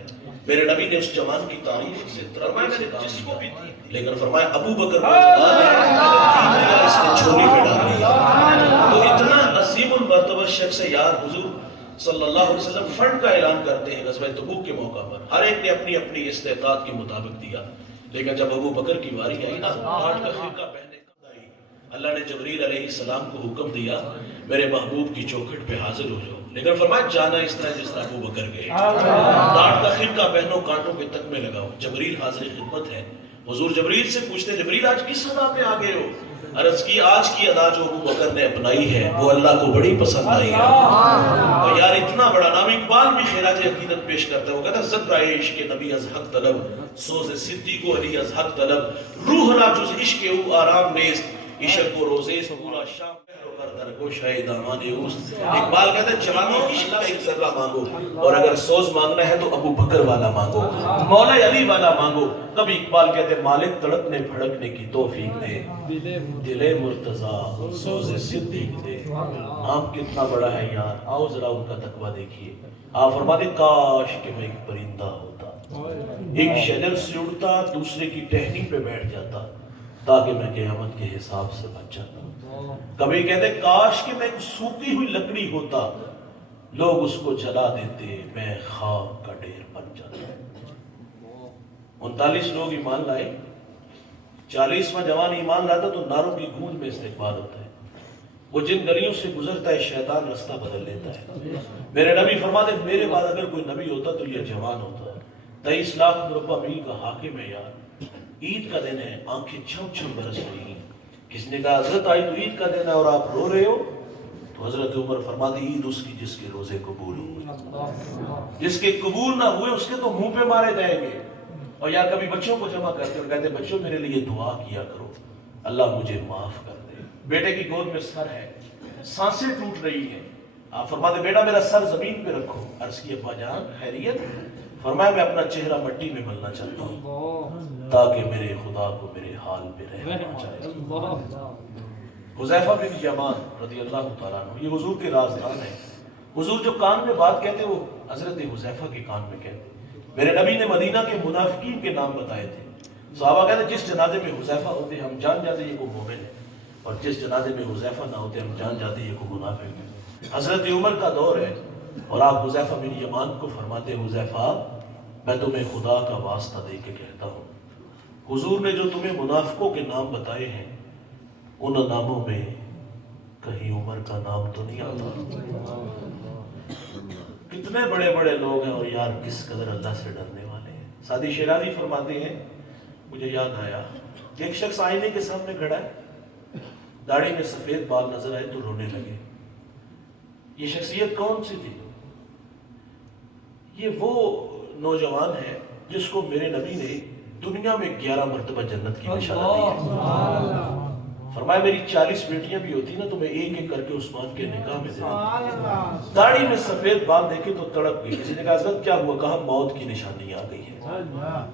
میرے نبی نے اس جوان کی تعریف سے فرمایا میں نے جس کو بھی دی، لیکن فرمایا ابو بکر کو اس نے چھوڑی پہ ڈال دیا۔ تو اتنا عظیم المرتبہ شخص ہے یار، حضور صلی اللہ علیہ وسلم فنڈ کا اعلان کرتے ہیں غزوہ تبوک کے موقع پر، ہر ایک نے اپنی اپنی استطاعت کے مطابق دیا، لیکن جب ابو بکر کی واری آئی نا پاٹ کا خرقہ پہننے کا آئی، اللہ نے جبریل علیہ السلام کو حکم دیا میرے محبوب کی چوکھٹ پہ حاضر ہو جاؤ، لیکن فرمایا جانا اس طرح جس طرح ابو بکر گئے، پاٹ کا خرقہ پہنو، کانٹوں کے تک میں لگاؤ۔ جبریل حاضر خدمت ہے، حضور جبریل سے پوچھتے جبریل آج کس ادا پہ آگے ہو؟ عرض کی آج کی ادا جو ابو بکر نے اپنائی ہے وہ اللہ کو بڑی پسند آئی ہے۔ اور یار اتنا بڑا نام اقبال بھی خراج عقیدت پیش کرتا ہے، وہ کہتا ہے زدرائے عشق نبی از حق طلب، سوز صدیق و علی از حق طلب، روح را جز عشق او آرام نیست، عشق و روزے پورا شام درگوشائے دامان اوست۔ اقبال کہتا ہے جوانی عشق کا ایک ذرہ مانگو، اور اگر سوز مانگنا ہے تو ابو بکر والا مانگو، مولا علی والا مانگو۔ کبھی اقبال کہتے ہیں مالک تڑپنے بھڑکنے کی توفیق دے، دل مرتضیٰ سوز صدیق دے۔ نام کتنا بڑا ہے یار، آؤ ذرا ان کا تقویٰ دیکھیے۔ آپ فرماتے کاش کہ میں ایک پرندہ ہوتا، ایک شجر سے اڑتا، دوسرے کی ٹہنی پہ بیٹھ جاتا، تاکہ میں قیامت کے حساب سے بچ جاتا۔ کبھی کہتے کاش کہ میں ایک سوکھی ہوئی لکڑی ہوتا، لوگ اس کو جلا دیتے، میں خاک کا ڈھیر بن جاتا۔ 39 لوگ ایمان لائے، 40واں جوان ایمان لاتا تو نعروں کی گونج میں استقبال ہوتا ہے، وہ جن گلیوں سے گزرتا ہے شیطان رستہ بدل لیتا ہے۔ میرے نبی فرماتے میرے بعد اگر کوئی نبی ہوتا تو یہ جوان ہوتا۔ 23 لاکھ مربع میل کا حاکم ہے یار، عید کا دن ہے، آنکھیں چھم چھم برس رہی ہیں۔ کس نے کہا حضرت آئی تو عید کا دن ہے اور آپ رو رہے ہو؟ تو حضرت عمر فرماتے عید اس کی جس کے روزے قبول ہوئے، جس کے قبول نہ ہوئے اس کے تو منہ پہ مارے جائیں گے۔ اور یا کبھی بچوں کو جمع کرتے اور کہتے بچوں میرے لیے دعا کیا کرو، اللہ مجھے معاف کر دے۔ بیٹے کی گود میں سر ہے، سانسیں ٹوٹ رہی ہیں، آپ فرماتے بیٹا میرا سر زمین پہ رکھو۔ عرض کی ابا جان خیریت؟ فرمایا میں اپنا چہرہ مٹی میں ملنا چاہتا ہوں تاکہ میرے خدا کو میرے حال پہ رحم آ جائے۔ حذیفہ بن یمان رضی اللہ تعالیٰ عنہ یہ حضور کے رازدان ہیں، حضور جو کان میں بات کہتے وہ حضرت حذیفہ کے کان میں کہتے۔ میرے نبی نے مدینہ کے منافقین کے نام بتائے تھے، صحابہ کہتے جس جنازے میں حذیفہ ہوتے ہم جان جاتے یہ کوئی مومن ہے، اور جس جنازے میں حذیفہ نہ ہوتے ہم جان جاتے یہ کوئی منافق ہے۔ حضرت عمر کا دور ہے اور آپ حذیفہ بن یمان کو فرماتے حذیفہ میں تمہیں خدا کا واسطہ دے کے کہتا ہوں، حضور نے جو تمہیں منافقوں کے نام بتائے ہیں ان ناموں میں کہیں عمر کا نام تو نہیں آتا؟ کتنے بڑے بڑے لوگ ہیں اور یار کس قدر اللہ سے ڈرنے والے ہیں۔ سعدی شیرازی فرماتے ہیں مجھے یاد آیا ایک شخص آئینے کے سامنے کھڑا ہے، داڑھی میں سفید بال نظر آئے تو رونے لگے۔ یہ شخصیت کون سی تھی؟ یہ وہ نوجوان ہے جس کو میرے نبی نے دنیا میں 11 مرتبہ جنت کی بشارت دی ہے۔ فرمایا میری 40 بیٹیاں بھی ہوتی نا تو میں ایک ایک کر کے عثمان کے نکاح میں دے دیتا۔ داڑھی میں سفید بال دیکھے تو تڑپ گئی، کسی نے کہا حضرت کیا ہوا؟ کہا موت کی نشانی آ گئی ہے۔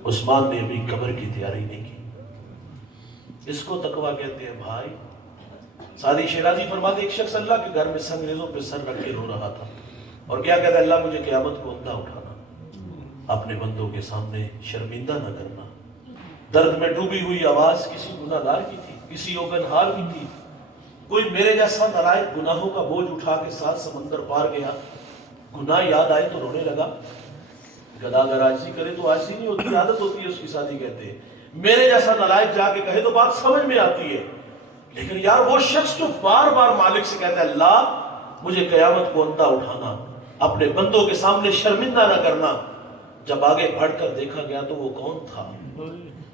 عثمان نے ابھی قبر کی تیاری نہیں کی۔ اس کو تقویٰ کہتے ہیں بھائی۔ سعدی شیرازی فرماتے ایک شخص اللہ کے گھر میں سنگریزوں پہ سر رکھ کے رو رہا تھا اور کیا کہتا ہے اللہ مجھے قیامت کو اندھا اٹھانا، اپنے بندوں کے سامنے شرمندہ نہ کرنا۔ درد میں ڈوبی ہوئی آواز کسی گناہ گار کی تھی، کسی اوگنہار کی تھی، کوئی میرے جیسا نالائق گناہوں کا بوجھ اٹھا کے ساتھ سمندر پار گیا، گناہ یاد آئے تو رونے لگا۔ گدھا اگر عاجزی کرے تو عاجزی نہیں ہوتی، عادت ہوتی ہے اس کی، ساتھی کہتے ہیں میرے جیسا نالائق جا کے کہے تو بات سمجھ میں آتی ہے، لیکن یار وہ شخص جو بار بار مالک سے کہتا ہے اللہ مجھے قیامت کو اندھا اٹھانا، اپنے بندوں کے سامنے شرمندہ نہ کرنا، جب آگے بڑھ کر دیکھا گیا تو وہ کون تھا؟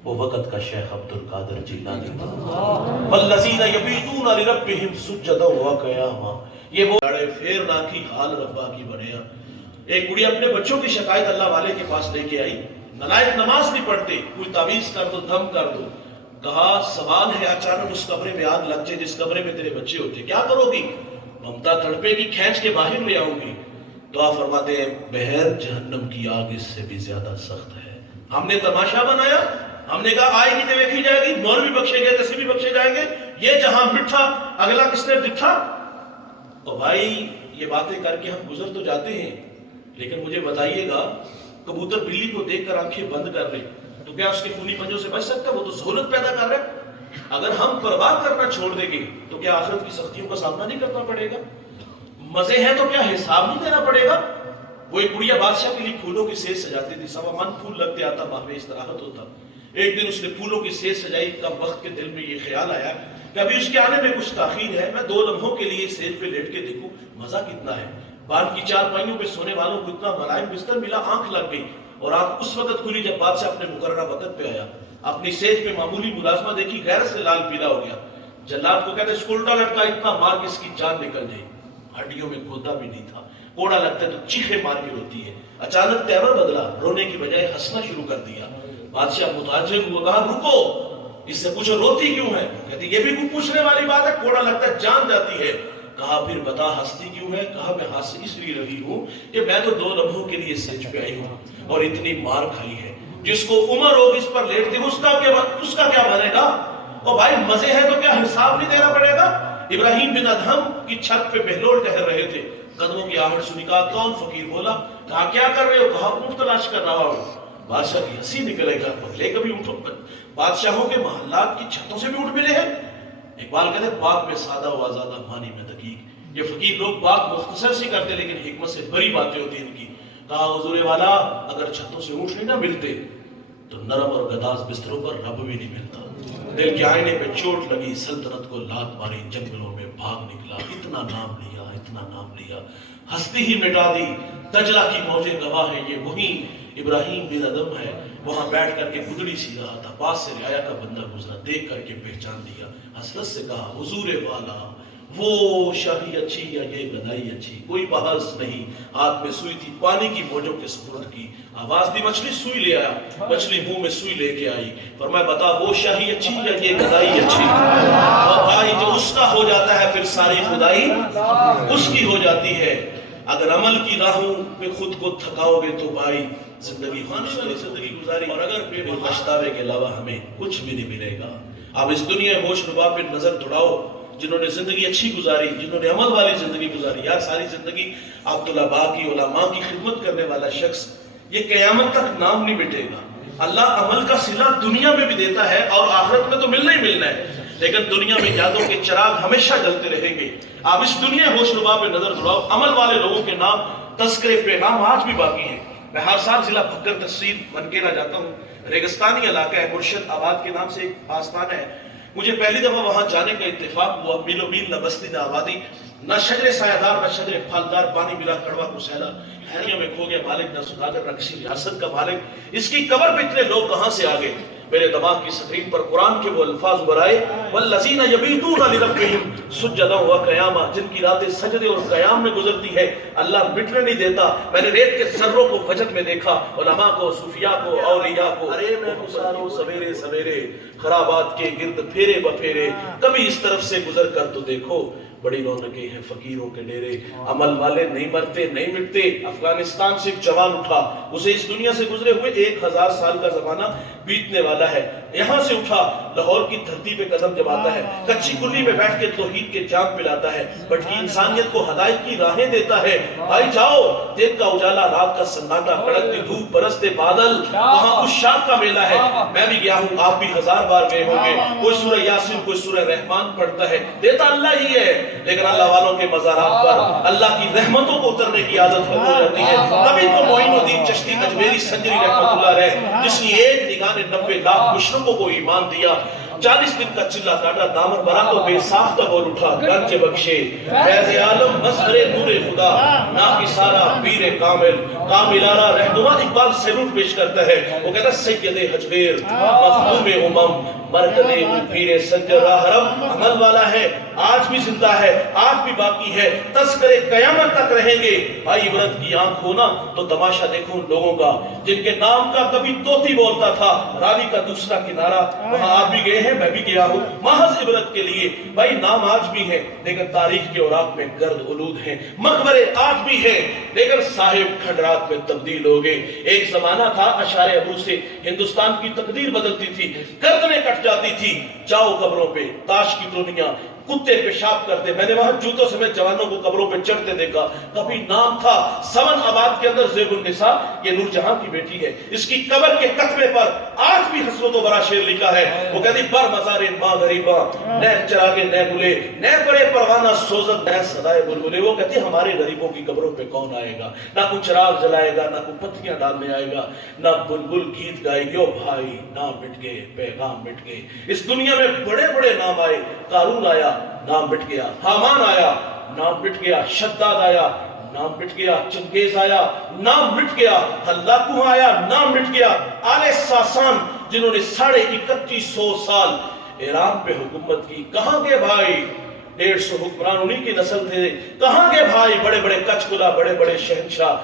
وہ وقت کا شیخ عبد القادر جیلانی تھا۔ والذین یبیتون لربہم سجدا وقیاما، یہ وہ لڑے پھیر ناکی حال ربا کی بنیا۔ ایک بڑی اپنے بچوں کی شکایت اللہ والے کے پاس لے کے آئی، نلائق نماز نہیں پڑھتے، کوئی تعویذ کر دو، دم کر دو۔ کہا سوال ہے اچانک اس کمرے میں آگ لگ جائے جس کمرے میں تیرے بچے ہوتے، کیا کرو گی؟ ممتا تڑپے گی، کھینچ کے باہر لے آؤں گی۔ تو آپ فرماتے ہیں بہر جہنم کی آگ اس سے بھی زیادہ سخت ہے، ہم نے تماشا بنایا ہم نے کہا آئے گی تو دیکھی جائے گی، مولوی بخشے گئے تو بھی بخشے جائیں گے، یہ جہاں مٹھا اگلا کس نے دکھا۔ تو بھائی یہ باتیں کر کے ہم گزر تو جاتے ہیں، لیکن مجھے بتائیے گا کبوتر بلی کو دیکھ کر آنکھیں بند کر لے تو کیا اس کے خونی پنجوں سے بچ سکتا ہے؟ وہ تو سہولت پیدا کر رہا ہے۔ اگر ہم پرواہ کرنا چھوڑ دیں گے تو کیا آخرت کی سختیوں کا سامنا نہیں کرنا پڑے گا؟ مزے ہیں تو کیا حساب نہیں دینا پڑے گا؟ وہ ایک بڑھیا بادشاہ کے لیے پھولوں کی سیز سجاتی تھی، 1.25 من پھول لگتے آتا، ماہ میں استراحت ہوتا۔ ایک دن اس نے پھولوں کی سیز سجائی، کب وقت کے دل میں یہ خیال آیا کہ ابھی اس کے آنے میں کچھ تاخیر ہے، میں 2 لمحوں کے لیے سیز پہ لیٹ کے دیکھوں مزہ کتنا ہے۔ بان کی 4 پائیوں پہ سونے والوں کو اتنا ملائم بستر ملا، آنکھ لگ گئی، اور آنکھ اس وقت کھلی جب بادشاہ اپنے مقررہ وقت پہ آیا۔ اپنی سیج پہ معمولی ملازمہ دیکھی، غیرت سے لال پیلا ہو گیا۔ جلاد کو کہتے اس کو الٹا لٹکا، اتنا مار کے اس کی جان نکل جائے، ہڈیوں میں گودا بھی نہیں تھا، کوڑا لگتا ہے تو چیخیں مار کے روتی ہے۔ اچانک تیور بدلا، رونے کی بجائے ہنسنا شروع کر دیا۔ بادشاہ متعجب ہوا، کہا رکو، اس سے پوچھو روتی کیوں ہے؟ کہتی یہ بھی کوئی پوچھنے والی بات ہے، کوڑا لگتا ہے جان جاتی ہے۔ کہا پھر بتا ہنستی کیوں ہے؟ کہا میں ہنس اس لیے رہی ہوں کہ میں تو 2 لمحوں کے لیے سیج پہ آئی ہوں اور اتنی مار کھائی ہے، جس کو عمر ہوگی اس پر لیٹ دی، اس کا کیا بنے گا؟ اور بھائی مزے ہیں تو کیا حساب نہیں دینا پڑے گا؟ ابراہیم بن ادہم کی چھت پہ بہلول ٹہل رہے تھے، قدموں کی آہٹ سنی، کہا کون فقیر؟ بولا، کہا کیا کر رہے ہو؟ کہا اونٹ تلاش کر رہا ہوں۔ بادشاہ کی ہنسی نکلے گا، پہلے کبھی اونٹوں پر بادشاہوں کے محلات کی چھتوں سے بھی اونٹ ملے ہیں؟ اقبال کہتے ہیں بات میں سادہ و آزادہ، معنی میں دقیق۔ یہ فقیر لوگ بات مختصر سی کرتے لیکن حکمت سے بڑی باتیں ہوتی ہیں ان کی۔ کہا حضور والا اگر چھتوں سے اونٹ نہیں نہ ملتے تو نرم اور گداز بستروں پر رب بھی نہیں ملتا۔ دل کے آئینے پہ چوٹ لگی، سلطنت کو لات ماری، جنگلوں میں بھاگ نکلا، اتنا نام لیا، اتنا نام لیا، ہستی ہی مٹا دی، دجلہ کی موجیں گواہ ہے، یہ وہی ابراہیم بن ادہم ہے۔ وہاں بیٹھ کر کے گدڑی سی رہا تھا، پاس سے رعایا کا بندہ گزرا، دیکھ کر کے پہچان دیا، حسرت سے کہا حضور والا وہ شاہی اچھی یا یہ گدائی اچھی؟ کوئی بحث نہیں، ہاتھ میں سوئی تھی، پانی کی موجوں کے سپرد کی، آواز دی مچھلی سوئی لے آیا، مچھلی منہ میں سوئی لے کے آئی، فرمایا بتا وہ شاہی اچھی یا یہ گدائی اچھی؟ اور بھائی جو اس کا ہو جاتا ہے پھر ساری خدائی اس کی ہو جاتی ہے۔ اگر عمل کی راہوں پہ خود کو تھکاؤ گے تو بھائی زندگی خانے والی زندگی گزاری، اور اگر بے پچھتاوے کے علاوہ ہمیں کچھ بھی نہیں ملے گا۔ اب اس دنیا ہوش ربا پہ نظر دوڑاؤ، جنہوں نے زندگی اچھی گزاری، جنہوں نے عمل والی زندگی گزاری، یار ساری زندگی عبداللہ کی علماء کی خدمت کرنے والا شخص یہ قیامت تک نام نہیں مٹے گا۔ اللہ عمل کا صلہ دنیا میں بھی دیتا ہے اور آخرت میں تو ملنا ہی ملنا ہے، لیکن دنیا میں یادوں کے چراغ ہمیشہ جلتے رہیں گے۔ آپ اس دنیا ہوش ربا پہ نظر دوڑاؤ، عمل والے لوگوں کے نام، تذکرے پیغام آج بھی باقی ہیں۔ میں ہر سال ضلع بھکر تحصیل منکیرا جاتا ہوں، ریگستانی علاقہ ہے، مرشد آباد کے نام سے ایک آستان ہے۔ مجھے پہلی دفعہ وہاں جانے کا اتفاق ہوا، میلو میل نہ بستی نہ آبادی، نہ شجر سایہ دار نہ شجر پھلدار، پانی ملا کڑوا کو سیلا، ہیریوں میں کھو گیا مالک نہ سداگر نہ کسی ریاست کا مالک، اس کی قبر پہ اتنے لوگ کہاں سے آگے؟ میرے دماغ کی سکرین پر قرآن کے وہ الفاظ برائے، والذین یبیتون لربہم سجدا و قیاما، جن کی راتیں سجدے اور قیام میں گزرتی ہے، اللہ مٹنے نہیں دیتا۔ میں نے ریت کے ذروں کو فجر میں دیکھا، علماء کو، صوفیاء کو، اولیاء کو، ارے میں گزاروں سویرے سویرے خرابات کے گرد پھیرے بپھیرے، کبھی اس طرف سے گزر کر تو دیکھو، بڑی رونقیں ہیں فقیروں کے ڈیرے، عمل والے نہیں مرتے نہیں مٹتے۔ افغانستان سے ایک جوان اٹھا، اسے اس دنیا سے گزرے ہوئے 1000 سال کا زمانہ بیتنے والا ہے، یہاں سے اٹھا، لاہور کی دھرتی پہ قدم جماتا ہے، کچی کلی پہ بیٹھ کے توحید کے جام پلاتا ہے، بٹکی انسانیت کو ہدایت کی راہیں دیتا ہے۔ بھائی جاؤ، دن کا اجالا، رات کا سناٹا، کڑکتی دھوپ، برستے بادل، وہاں اس شاخ کا میلہ ہے، میں بھی گیا ہوں، آپ بھی 1000 بار گئے ہوں گے۔ کوئی سورہ یاسین، کوئی سورہ رحمان پڑھتا ہے، دیتا اللہ ہی ہے، لیکن اللہ والوں کے مزارات پر اللہ کی رحمتوں کو اترنے کی عادت ہو جاتی ہے۔ تبھی تو معین الدین چشتی اجمیری سنجری رحمۃ اللہ علیہ، جس نے ایک نگاہ نے 90 لاکھ مشرکوں کو ایمان دیا، 40 دن کا چلا کاٹا، دامن برا تو بے ساختہ بول اٹھا، گنج بخشے فیض عالم مظہر نور خدا، نا کسارا پیر کامل، کاملارا رہنما۔ اقبال سیلوٹ پیش کرتا ہے، وہ کہتا ہے سید حجویر مخدوم امم، مرکز پیر سنجر حرم عمل والا ہے، آج بھی زندہ ہے، آج بھی باقی ہے، تذکرے قیامت تک رہیں گے۔ بھائی عبرت کی آنکھ ہونا تو تماشا دیکھو ان لوگوں کا جن کے نام کا کبھی طوطی بولتا تھا، راوی کا دوسرا کنارہ، وہاں آپ بھی گئے ہیں، میں بھی گیا ہوں، محض عبرت کے لیے۔ بھائی نام آج بھی ہے لیکن تاریخ کے اوراق میں گرد آلود ہیں، مقبرے آج بھی ہیں لیکن صاحب کھنڈرات میں تبدیل ہو گئے۔ ایک زمانہ تھا اشارے ابو سے ہندوستان کی تقدیر بدلتی تھی، گردنیں کٹ جاتی تھی، جاؤ قبروں پہ، تاش کی ٹونیاں، کتے پیشاب کرتے، میں نے وہاں جوتوں سمیت جوانوں کو قبروں پہ چڑھتے دیکھا۔ کبھی نام تھا سمن آباد کے اندر زیب النساء، یہ نور جہاں کی بیٹی ہے، اس کی قبر کے کتبے پر آج بھی حسرت و برا شعر لکھا ہے۔ وہ کہتی بر مزار ماں غریباں، نہ چراغے نہ گلے، نہ پرے پروانہ سوزن نہ صدائے بلبلے۔ وہ کہتی ہمارے غریبوں کی قبروں پہ کون آئے گا، نہ کوئی چراغ جلائے گا، نہ کوئی پتیاں ڈالنے آئے گا، نہ بلبل گیت گائے گی۔ او بھائی نام مٹ گئے، پیغام مٹ گئے۔ اس دنیا میں بڑے بڑے نام آئے، قارون آیا، نام مٹ گیا، حامان آیا، نام مٹ گیا، شداد آیا، نام مٹ گیا، چنگیز آیا، نام مٹ گیا، ہلاکو آیا، نام مٹ گیا۔ آل ساسان جنہوں نے 3150 سال ایران پہ حکومت کی، کہاں گے بھائی؟ 150 حکمران انہی کی نسل تھے، کہاں گے بھائی؟ بڑے بڑے کچکلا، بڑے بڑے شہنشاہ،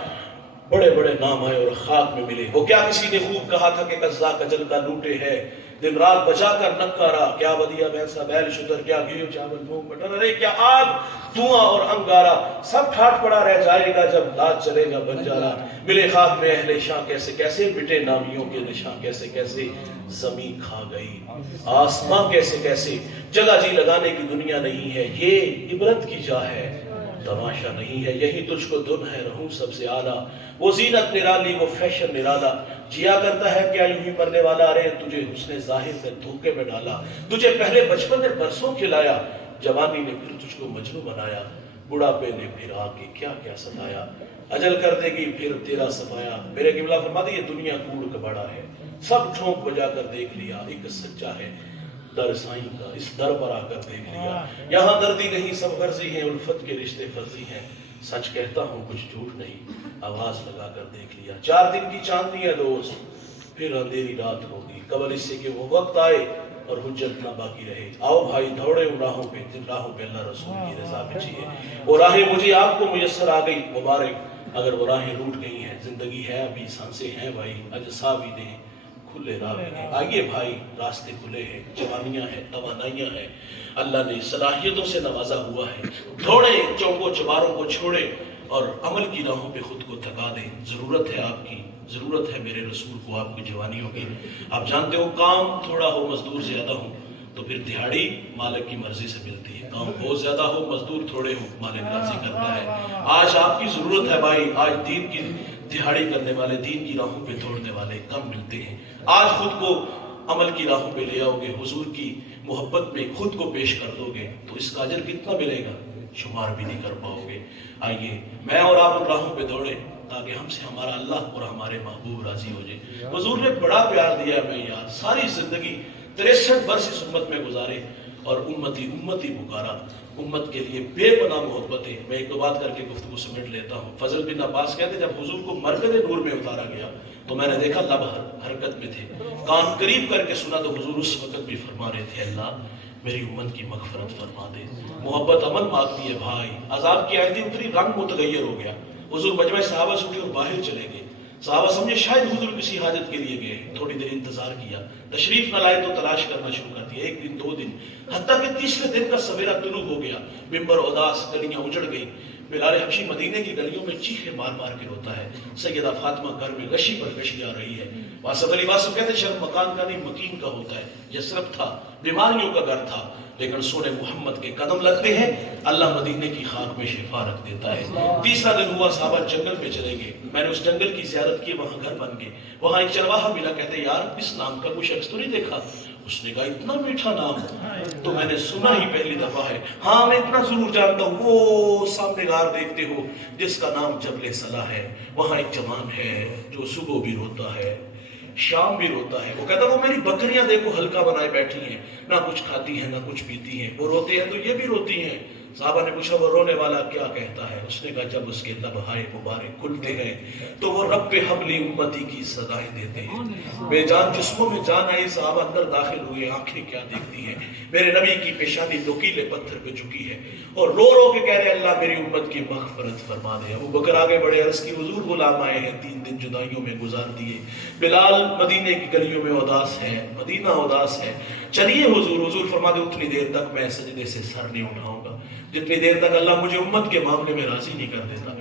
بڑے بڑے نام آئے اور خاک میں ملے۔ وہ کیا کسی نے خوب کہا تھا کہ قزا کجل کا لوٹے ہے، دن رات بجا کر نکارا، کیا ودیا بھینسا بیل شتر، کیا گھیو چاول مونگ مٹر، ارے کیا آگ دھواں اور انگارا، سب ٹھاٹ پڑا رہ جائے گا جب لاج چلے گا بنجارا۔ ملے خاک میں اہل شاہ کیسے کیسے، مٹے نامیوں کے نشاں کیسے کیسے، زمین کھا گئی آسماں کیسے کیسے، جگہ جی لگانے کی دنیا نہیں ہے، یہ عبرت کی جا ہے، تماشا نہیں ہے، یہی تجھ کو دن ہے، رہوں سب سے اعلیٰ، وہ زینت نرالی، وہ فیشن نرالا، جیا کرتا ہے کیا یوں ہی مرنے والا، ارے تجھے حسن ظاہر میں دھوکے میں ڈالا، تجھے پہلے بچپن نے برسوں کھلایا، جوانی نے پھر تجھ کو مجنوں بنایا، بڑھاپے نے پھر آ کے کیا کیا ستایا، اجل کر دے گی پھر تیرا صفایا۔ میرے قبلہ فرماتے یہ دنیا کوڑ کباڑا ہے، سب ٹھونک بجا کر دیکھ لیا، ایک سچا ہے در سائیں کا، اس در پر آ کر دیکھ لیا، یہاں دردی نہیں سب غرضی ہیں، الفت کے رشتے فرضی ہیں، سچ کہتا ہوں کچھ جھوٹ نہیں، آواز لگا کر دیکھ لیا، 4 دن کی چاندنی ہے دوست، پھر اندھیری رات ہوگی، قبل اس سے کہ وہ وقت آئے اور حجت نہ باقی رہے۔ آؤ بھائی دوڑے ان راہوں پہ، جن راہوں پہ اللہ رسول کی رضا بچی ہے، وہ راہیں مجھے آپ کو میسر آ گئی، مبارک اگر وہ راہیں روٹ گئی ہیں، زندگی ہے ابھی، سانسیں ہیں بھائی، اجسا بھی دیں، کھلے راہ بھی دیں، آئیے بھائی راستے کھلے ہیں، جوانیاں ہیں، توانائیاں ہیں، اللہ نے صلاحیتوں سے نوازا ہوا ہے، دوڑے چونکوں چباروں کو چھوڑے اور عمل کی راہوں پہ خود کو تھکا دیں۔ ضرورت ہے آپ کی، ضرورت ہے میرے رسول کو آپ کی جوانیوں کی۔ آپ جانتے ہو کام تھوڑا ہو مزدور زیادہ ہوں تو پھر دہاڑی مالک کی مرضی سے ملتی ہے، کام بہت زیادہ ہو مزدور تھوڑے ہوں مالک راضی کرتا ہے۔ آج آپ کی ضرورت ہے بھائی، آج دین کی دہاڑی کرنے والے، دین کی راہوں پہ دوڑنے والے کم ملتے ہیں۔ آج خود کو عمل کی راہوں پہ لے آؤ گے، حضور کی محبت میں خود کو پیش کر دو گے تو اس کا اجر کتنا ملے گا شمار بھی نہیں کر پاؤ گے۔ آئیے میں اور آپ ان راہوں پہ دوڑے تاکہ ہم سے ہمارا اللہ اور ہمارے محبوب راضی ہو جائے۔ حضور نے بڑا پیار دیا ہمیں یار، ساری زندگی 63 برس اس امت میں گزارے اور امتی امتی پکارا، امت کے لیے بے پناہ محبت ہے۔ میں ایک دو بات کر کے گفتگو سمیٹ لیتا ہوں۔ فضل بن عباس کہتے جب حضور کو مرکز نور میں اتارا گیا تو میں نے دیکھا لب حرکت میں تھے، کان قریب کر کے سنا تو حضور اس وقت بھی فرما رہے تھے اللہ میری امت کی مغفرت فرما دے۔ محبت امن مانگتی ہے بھائی، عذاب کی آیتیں اتری، رنگ متغیر ہو گیا۔ حضور مجمع صحابہ سے اٹھے اور باہر چلے گئے، صحابہ سمجھے شاید حضور کسی حاجت کے لیے گئے، تھوڑی دیر انتظار کیا، تشریف نہ لائے تو تلاش کرنا شروع کر دیا، 1 دن 2 دن، حتیٰ کہ تیسرے دن کا سویرا طلوع ہو گیا، ممبر اداس، گلیاں اجڑ گئی، بلال حبشی مدینے کی گلیوں میں چیخے مار مار کے روتا ہے، سیدہ فاطمہ گھر میں غشی پر غشی آ رہی ہے، واسف علی واسف کہتے ہیں شرم مکان کا نہیں مکین کا ہوتا ہے، یثرب تھا بیماریوں کا گھر تھا، لیکن سونے محمد کے قدم لگتے ہیں اللہ مدینے کی خاک میں شفا رکھ دیتا ہے۔ تیسرا دن ہوا صحابہ جنگل میں چلے گئے، میں نے اس جنگل کی زیارت کی، وہاں گھر بن گئے، وہاں ایک چرواہا ملا، کہتے یار اس نام کا کوئی شخص تو نہیں دیکھا؟ اس نے کہا اتنا میٹھا نام تو میں نے سنا ہی پہلی دفعہ ہے، ہاں میں اتنا ضرور جانتا ہوں، وہ سامنے غار دیکھتے ہو جس کا نام جبل صلاح ہے، وہاں ایک جوان ہے جو صبح بھی روتا ہے شام بھی روتا ہے، وہ کہتا وہ میری بکریاں دیکھو ہلکا بنائے بیٹھی ہیں، نہ کچھ کھاتی ہیں نہ کچھ پیتی ہیں، وہ روتے ہیں تو یہ بھی روتی ہیں، صحابہ نے پوچھا وہ رونے والا کیا کہتا ہے؟ اس نے کہا جب اس کے لبہائے مبارک کھلتے ہیں تو وہ رب حبلی امتی کی صدائیں دیتے ہیں۔ بے جان جسموں میں جان آئی، صحابہ اندر داخل ہوئے، آنکھیں کیا دیکھتی ہیں؟ میرے نبی کی پیشانی نوکیلے پتھر پہ جھکی ہے اور رو رو کے کہہ رہے اللہ میری امت کی مغفرت فرما دے۔ ابو بکر آگے بڑھے، عرض کی حضور غلام آئے ہیں، 3 دن جدائیوں میں گزار دیے، بلال مدینے کی گلیوں میں اداس ہے، مدینہ اداس ہے، چلیے حضور۔ حضور فرما دے اتنی دیر تک میں سجدے سے سر نہیں اٹھاؤں گا جتنی دیر تک اللہ مجھے امت کے معاملے میں راضی نہیں کر دیتا۔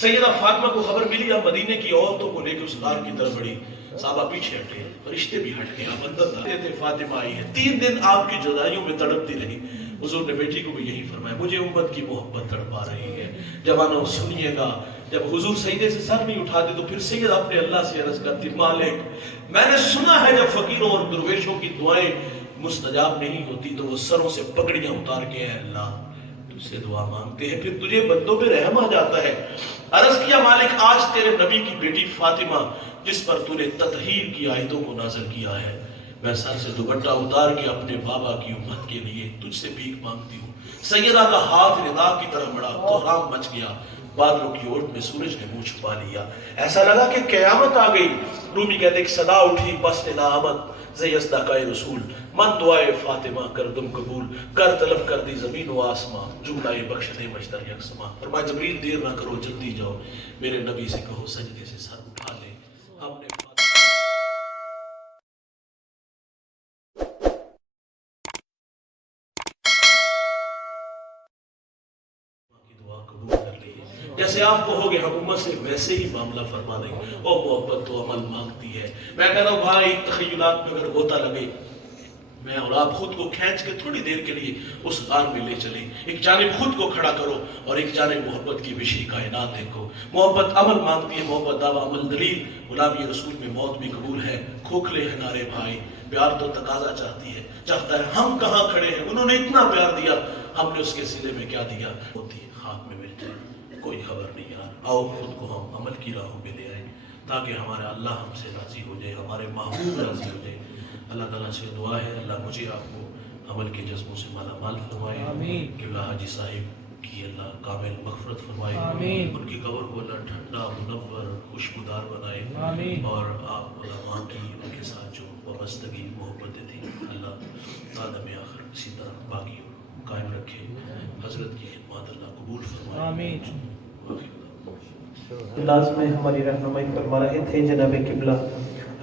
سیدہ فاطمہ کو خبر ملی، اب مدینے کی عورتوں کو لے کے اس غار کی طرف بڑھی، صحابہ پیچھے ہٹے، فرشتے بھی ہٹ گئے، آپ اندر داخل تھے، فاطمہ آئی ہے، 3 دن آپ کی جدائیوں میں تڑپتی رہی۔ حضور نے بیٹی کو بھی یہی فرمایا، مجھے امت کی محبت تڑپا رہی ہے۔ جوانوں سنیے گا، جب حضور سجدے سے سر نہیں اٹھاتے تو پھر سید اپنے اللہ سے عرض کرتی، مالک میں نے سنا ہے جب فقیروں اور درویشوں کی دعائیں مستجاب نہیں ہوتی تو وہ سروں سے پگڑیاں اتار کے اے اللہ تجھ سے دعا مانگتے ہیں، پھر تجھے بندوں پہ رحم آ جاتا ہے۔ عرض کیا مالک آج تیرے نبی کی بیٹی فاطمہ جس پر تو نے تطہیر کی آیتوں کو نازل کیا ہے، میں سر سے دوپٹہ اتار کے اپنے بابا کی امت کے لیے تجھ سے بھیک مانگتی ہوں۔ سیدہ کا ہاتھ ردا کی طرح بڑا کوہرام مچ گیا، بادلوں کی اوٹ میں سورج نے منہ چھپا لیا، ایسا لگا کہ قیامت آ گئی۔ رومی کہتے ایک صدا اٹھی، بس ندا آمد زیزدہ کا رسول، من دعائے فاطمہ کر دم قبول، کر طلب کر دی زمین و آسمان، جملہ بخش دے مجدر یک سما۔ فرمایا جبریل دیر نہ کرو جلدی جاؤ، میرے نبی سے کہو سجدے سے سر اٹھا لے۔ ہم نے دعا قبول کر لی، جیسے آپ کہو گے ہم امت سے ویسے ہی معاملہ فرما دیں گے۔ اور محبت تو عمل مانگتی ہے۔ میں کہتا ہوں بھائی تخیلات میں اگر غوطہ لگے، میں اور آپ خود کو کھینچ کے تھوڑی دیر کے لیے اس غار میں لے چلیں، ایک جانب خود کو کھڑا کرو اور ایک جانب محبت کی وسیع کائنات دیکھو۔ محبت عمل مانگتی ہے، محبت دعویٰ عمل دلیل، غلامی رسول میں موت بھی قبول ہے۔ کھوکھلے ہیں نارے بھائی، پیار تو تقاضا چاہتی ہے، چاہتا ہے ہم کہاں کھڑے ہیں، انہوں نے اتنا پیار دیا، ہم نے اس کے صلے میں کیا دیا؟ ہوتی خاک میں مل جائے، کوئی خبر نہیں یار۔ آؤ خود کو ہم عمل کی راہوں میں لے آئیں تاکہ ہمارا اللہ ہم سے راضی ہو جائے، ہمارے محبوب راضی ہو جائے۔ اللہ تعالیٰ سے دعا ہے اللہ مجھے آپ کو عمل کے جذبوں سے مالا مال فرمائے، قبلہ حاجی صاحب کی اللہ کامل مغفرت فرمائے، ان کی قبر کو اللہ ٹھنڈا منور خوشبودار بنائے، اور آپ علماء کی ان کے ساتھ جو وابستگی محبتیں تھیں اللہ عالم آخر اسی طرح باقی قائم رکھے۔ حضرت کی خدمات اللہ قبول فرمائے۔ انداز میں ہماری رہنمائی فرما رہے تھے جناب قبلہ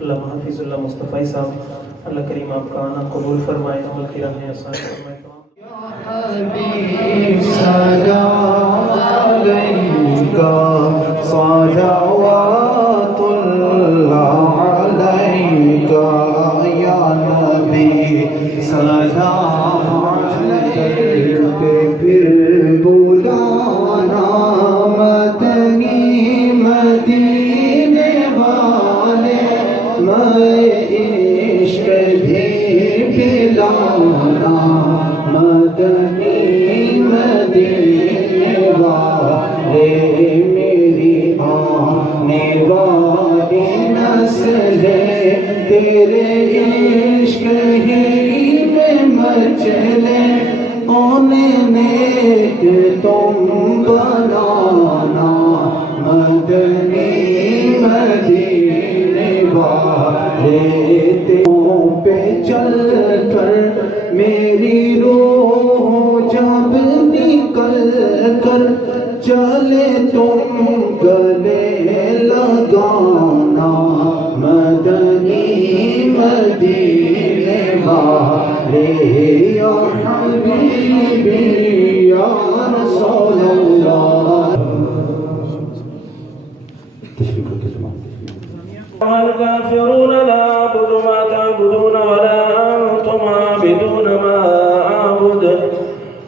علامہ حافظ اللہ مصطفی صاحب، اللہ کریم آپ کا آنا قبول فرمائے، عمل کی راہیں آسان فرمائے۔ حبیب سلام علیکہ صلوات اللہ علیکہ یا نبی سلام علیکہ، پھر بلانا مدنی مدینے والے، میں عشق بھی پلانا مدنی مدینے والے، میری آنے والی نسلیں تیرے عشق ہی میں مچلے، انہیں نیک تم بنانا مدنی مدینے والے، تیروں پہ چل کر میری روح جب نکل کر چلے تم گلے لگانا مدنی مدینے والے، یا حبیبی یا رسول اللہ۔ الكافرون لا أعبد ما تعبدون ولا أنتم عابدون ما أعبد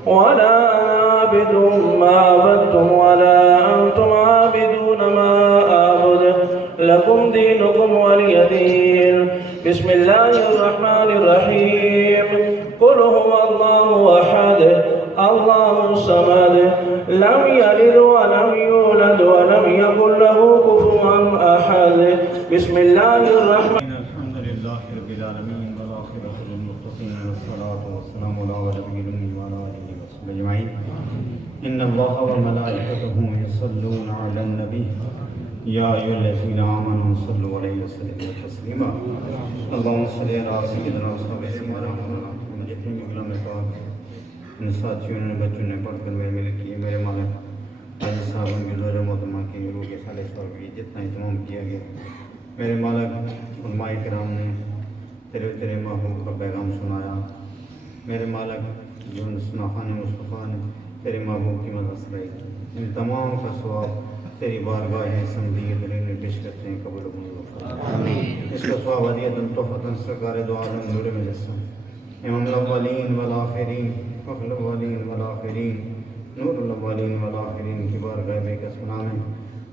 ولا أنا عابد ما عبدتم ولا أنتم عابدون ما أعبد، لكم دينكم ولي دين۔ بسم الله الرحمن الرحيم، قل هو الله أحد الله الصمد، لم يلد ولم يولد ولم يكن له كفوا أحد۔ بسم الله الرحمن الحمد لله رب العالمين والعاقبة للمتقين والصلاة والسلام على نبينا وعلى آله وصحبه أجمعين۔ إن الله وملائكته يصلون على النبي يا أيها الذين آمنوا صلوا عليه وسلموا تسليما اللهم صل على سيدنا وسيدنا محمد جتنے بھی کلام پاک ان ساتھیوں نے بچوں نے پڑھ کر میرے مل کیے میرے مالک حاجی صاحب ان کی زور محترمہ کی روح کے سالے سوال بھی جتنا اہتمام کیا گیا میرے مالک علماء کرام نے تیرے محبوب کا پیغام سنایا میرے مالک جو نسناخان مصطفیٰ نے تیرے محبوب کی مدد سرائی ان تمام کا ثواب تیری بارگاہ ہے سمجھی دلیں میں پیش کرتے ہیں قبول منظور اس کا ثواب عدیتاً تحفتاً سرکار دو عالم نور مجسم امام الاولین والآخرین فخر الاولین والآخرین نور الاولین والآخرین کی بارگاہ بے قسم نام ہے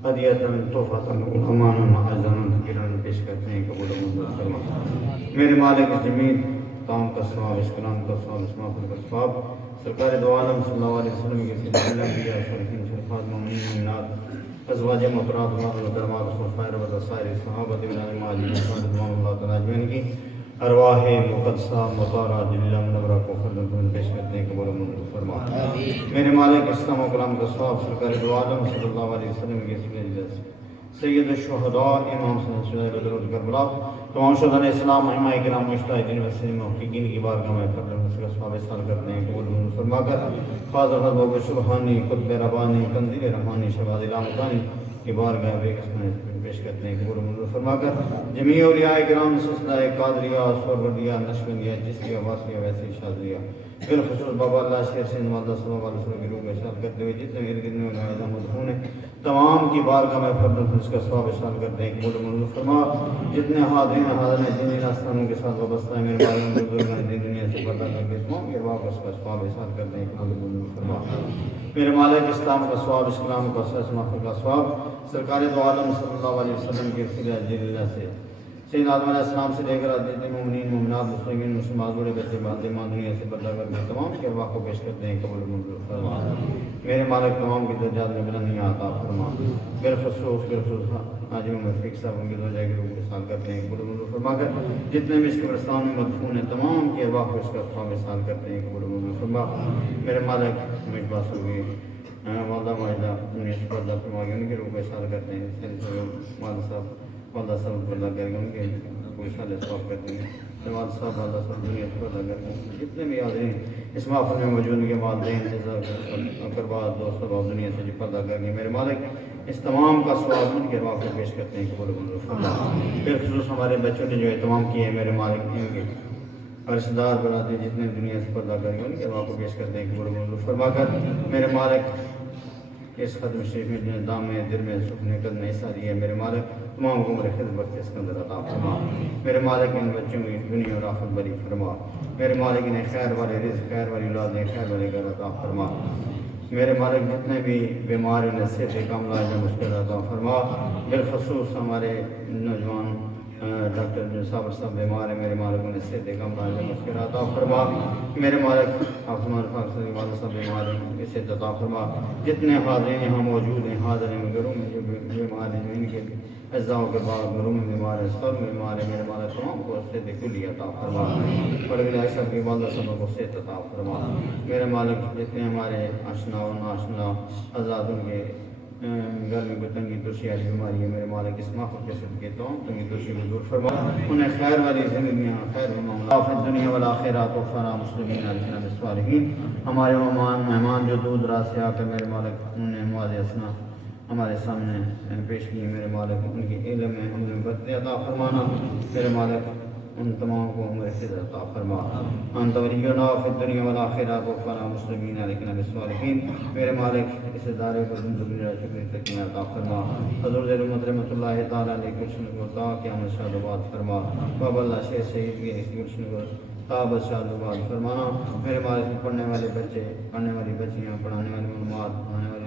عدیتاً تحفتاً علمان معظم کرن پیش کرتے ہیں قبول منظور فرما میرے مالک جمیل کام کا ثواب اس کلام کا ثواب اس محفل کا ثواب سرکار دو عالم صلی اللہ علیہ وسلم کے سلسلہ انبیاء صالحین شرفات مومنین مومنات ازواج مطرات و درمات خلفائے رب سائر صحابہ بلال ماجد رضوان اللہ تعالیٰ اجمعین کی ارواح مقدسہ مطارہ جلیلہ منورہ کو خدمت پیش کرتے ہیں قبول منظور فرما میرے مالک اسلام و کلام کا ثواب سرکار دو عالم صلی اللہ علیہ وسلم کے سلسلہ سید الشہداء امام صلی اللہ علیہ وسلم کربلا تمام شہداء اسلام ائمہ کرام مجتہدین و محققین کی بارگاہ میں فضل کا ثواب سال کرتے ہیں قبول منظور فرما کر خاص حضرت سبحانی قطب ربانی قندیل رحمانی شہباز علامتانی کی بارگاہ بے قسم پیش کرتے ہیں قبول منظور فرما کر جمیع اولیاء کرام سلسلہ قادریہ سوروردیہ نشبندیہ جسیہ واسیہ ویسی شاذلیہ بالخصوص بابا اللہ شیر سے والدہ صلی اللہ علیہ وسلم کی روح میں شاد کرتے ہوئے جتنے ارد گرد میں علماء مدفون ہیں تمام کی بارگاہ میں فرد اس کا ثواب سال کرتے ہیں قبول منظور فرما جتنے حاضرین حاضر ہیں جن جن آستانوں کے ساتھ وابستہ ہیں میرے بارے بزرگان دین دنیا سے پردہ کر کے تمام کے بعد اس کا ثواب سال کرتے ہیں قبول منظور فرما میرے مالک اسلام کا ثواب اسلام کا محفل کا ثواب سرکار دو عالم صلی اللہ علیہ وسلم کے سلسلہ جلیلہ سے سید آدم علیہ السلام سے لے کر جتنے مومنین مومنات مسلمین مسلمات بڑے بچے باتیں دنیا سے بدلا کر کے تمام کے ارواح کو پیش کرتے ہیں قبول منظور فرما میرے مالک تمام کی درجات میں بلندیاں عطا فرما بالخصوص حاجی محمد فیق صاحب ان کی درجہ کی روح کو سال کرتے ہیں قبول منظور فرما کر جتنے بھی اس قبرستان میں مدفون ہیں تمام کے ارواح کو اس کا ثواب سال کرتے ہیں قبول منظور فرما میرے مالک مجباس ہوگی والدہ معاہدہ دنیا سے پردہ فرما کے ان کی روح کو سال کرتے ہیں والدہ صاحب والدہ صاحب پردہ کر کے ان کے کوئی سال ثواب کرتے ہیں والدہ صاحب والدہ صاحب دنیا سے پردہ کر کے جتنے بھی حاضرین اس محفل میں موجود ان کے والدین اقربات دوست احباب دنیا سے جو پردہ کر کے میرے مالک اس تمام کا ثواب ان کے ارواح کو پیش کرتے ہیں قبول منظور فرما بالخصوص ہمارے بچوں نے جو اہتمام کیے ہیں میرے مالک ان کے اور رشتہ دار برادری جتنے دنیا سے پردہ کر کے ان کے ارواح کو پیش کرتے ہیں قبول منظور فرما کر میرے مالک اس ختم شریف میں جنہیں دام میں دل میں سکھنے قدم حصہ دیا ہے میرے مالک تمام عمر خدمت اس کے اندر عطا فرما میرے مالک ان بچوں کی دنیا اور آخرت بری فرما میرے مالک انہیں خیر والے رزق خیر والی اولاد دیں خیر والے گھر عطا فرما میرے مالک جتنے بھی بیمار انہیں صحت کام علاج میں مشکل عطا فرما بالخصوص ہمارے نوجوان ڈاکٹر صاحب بیمار ہیں میرے مالک انہیں صحت کام علاج میں مشکل عطا فرما میرے مالک حافظ فاکر والد صاحب بیمار ہیں صحت عطا فرما جتنے حاضرین یہاں موجود ہیں حاضر ہیں گھروں میں جو بیمار ہیں ان کے اجزاؤں کے بعد گھروں میں بیمار ہیں سب میں بیمار ہیں میرے مالک تمام کو صحت کلی عطا فرما پڑھ عائشہ کی والدہ صاحب کو صحت عطا فرما میرے مالک جتنے ہمارے آشنا و ناشنا آزاد ان کے گھر میں کوئی تنگی ترشی والی بیماری ہے میرے مالک اس محفل کے صدقے تو تنگی ترشی کو دور فرما انہیں خیر والی زندگیاں خیر معاملات فی الدنیا والآخرات وفنا مسلمین علیہ الصالحین ہمارے مہمان جو دور دراز سے آ کر میرے مالک انہیں مواد اسنا ہمارے سامنے پیش کی میرے مالک ان کی علم میں عمل میں برکت عطا فرمانا میرے مالک ان تمام کو عمر خضر عطا فرما انت ولینا فی الدنیا والآخرات وفنا مسلمین علیہ الصالحین میرے مالک اس ادارے کو زندگی شکر تکین عطا فرما حضور ذیل امت رحمۃ اللہ تعالیٰ علیہ کرشن کو تا قیامت شاد فرما بابا اللہ شیر شہید کی اس کرشن کو تابت شاد فرمانا میرے مالک پڑھنے والے بچے پڑھنے والی بچیاں پڑھانے والے معلومات پڑھانے والے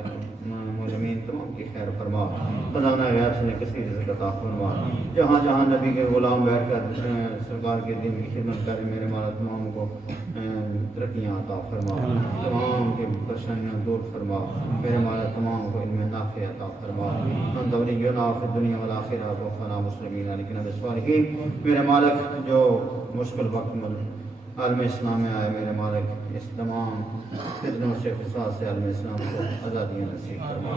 مولمین تمام کی خیر فرما خزانہ غیب سے کسی رزق عطا فرما جہاں جہاں نبی کے غلام بیٹھ کر سرکار کے دین کی خدمت کر میرے مالا تمام کو ترقیاں عطا فرما تمام کی پریشانیاں دور فرما میرے مالا تمام کو علم نافع عطا فرما انت ولینا فی الدنیا والآخرۃ وفنا مسلمین علیہ الصالحین میرے مالک جو مشکل وقت عالم اسلام میں آئے میرے مالک اس تمام فتنوں سے فساد سے عالم اسلام کو آزادیاں نصیب فرما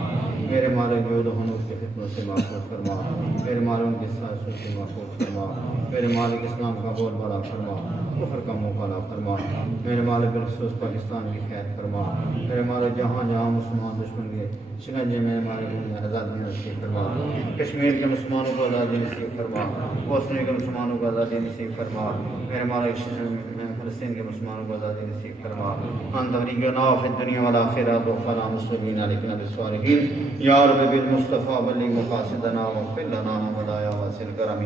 میرے مالک جود و حنوط کے فتنوں سے محفوظ فرما میرے مالک کی سازشوں سے محفوظ فرما میرے مالک اسلام کا بول بالا فرما کفر کا منہ کالا فرما میرے مالک بالخصوص پاکستان کی خیر فرما میرے مالک جہاں جہاں مسلمان دشمن کے شکنجے میں مالک انہیں آزادی نصیب فرما کشمیر کے مسلمانوں کو آزادی نصیب فرما بوسنیا کے مسلمانوں کو آزادی نصیب فرما میرے مالک فلسطین کے مسلمانوں کو آزادی نصیب فرما انت ولینا فی الدنیا والآخرۃ وقنا مسلمین علیکنا بالصالحین یا رب بالمصطفى بلغ مقاصدنا واغفر لنا ولا یا واسع الکرم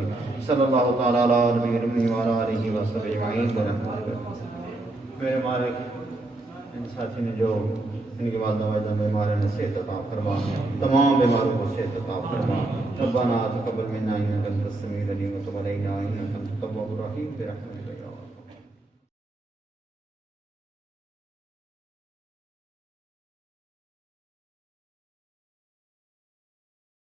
صلی اللہ تعالی علی نبی الامین وعلی آلہ وصحبہ اجمعین برحمتک میرے مالک ان ساتھی نے جو ان کے والدہ والدہ بیمار ہیں صحت عطا فرما تمام بیماروں کو صحت عطا فرما ربنا تقبل منا انک انت السمیع العلیم وتب علینا انک انت التواب الرحیم برحمتک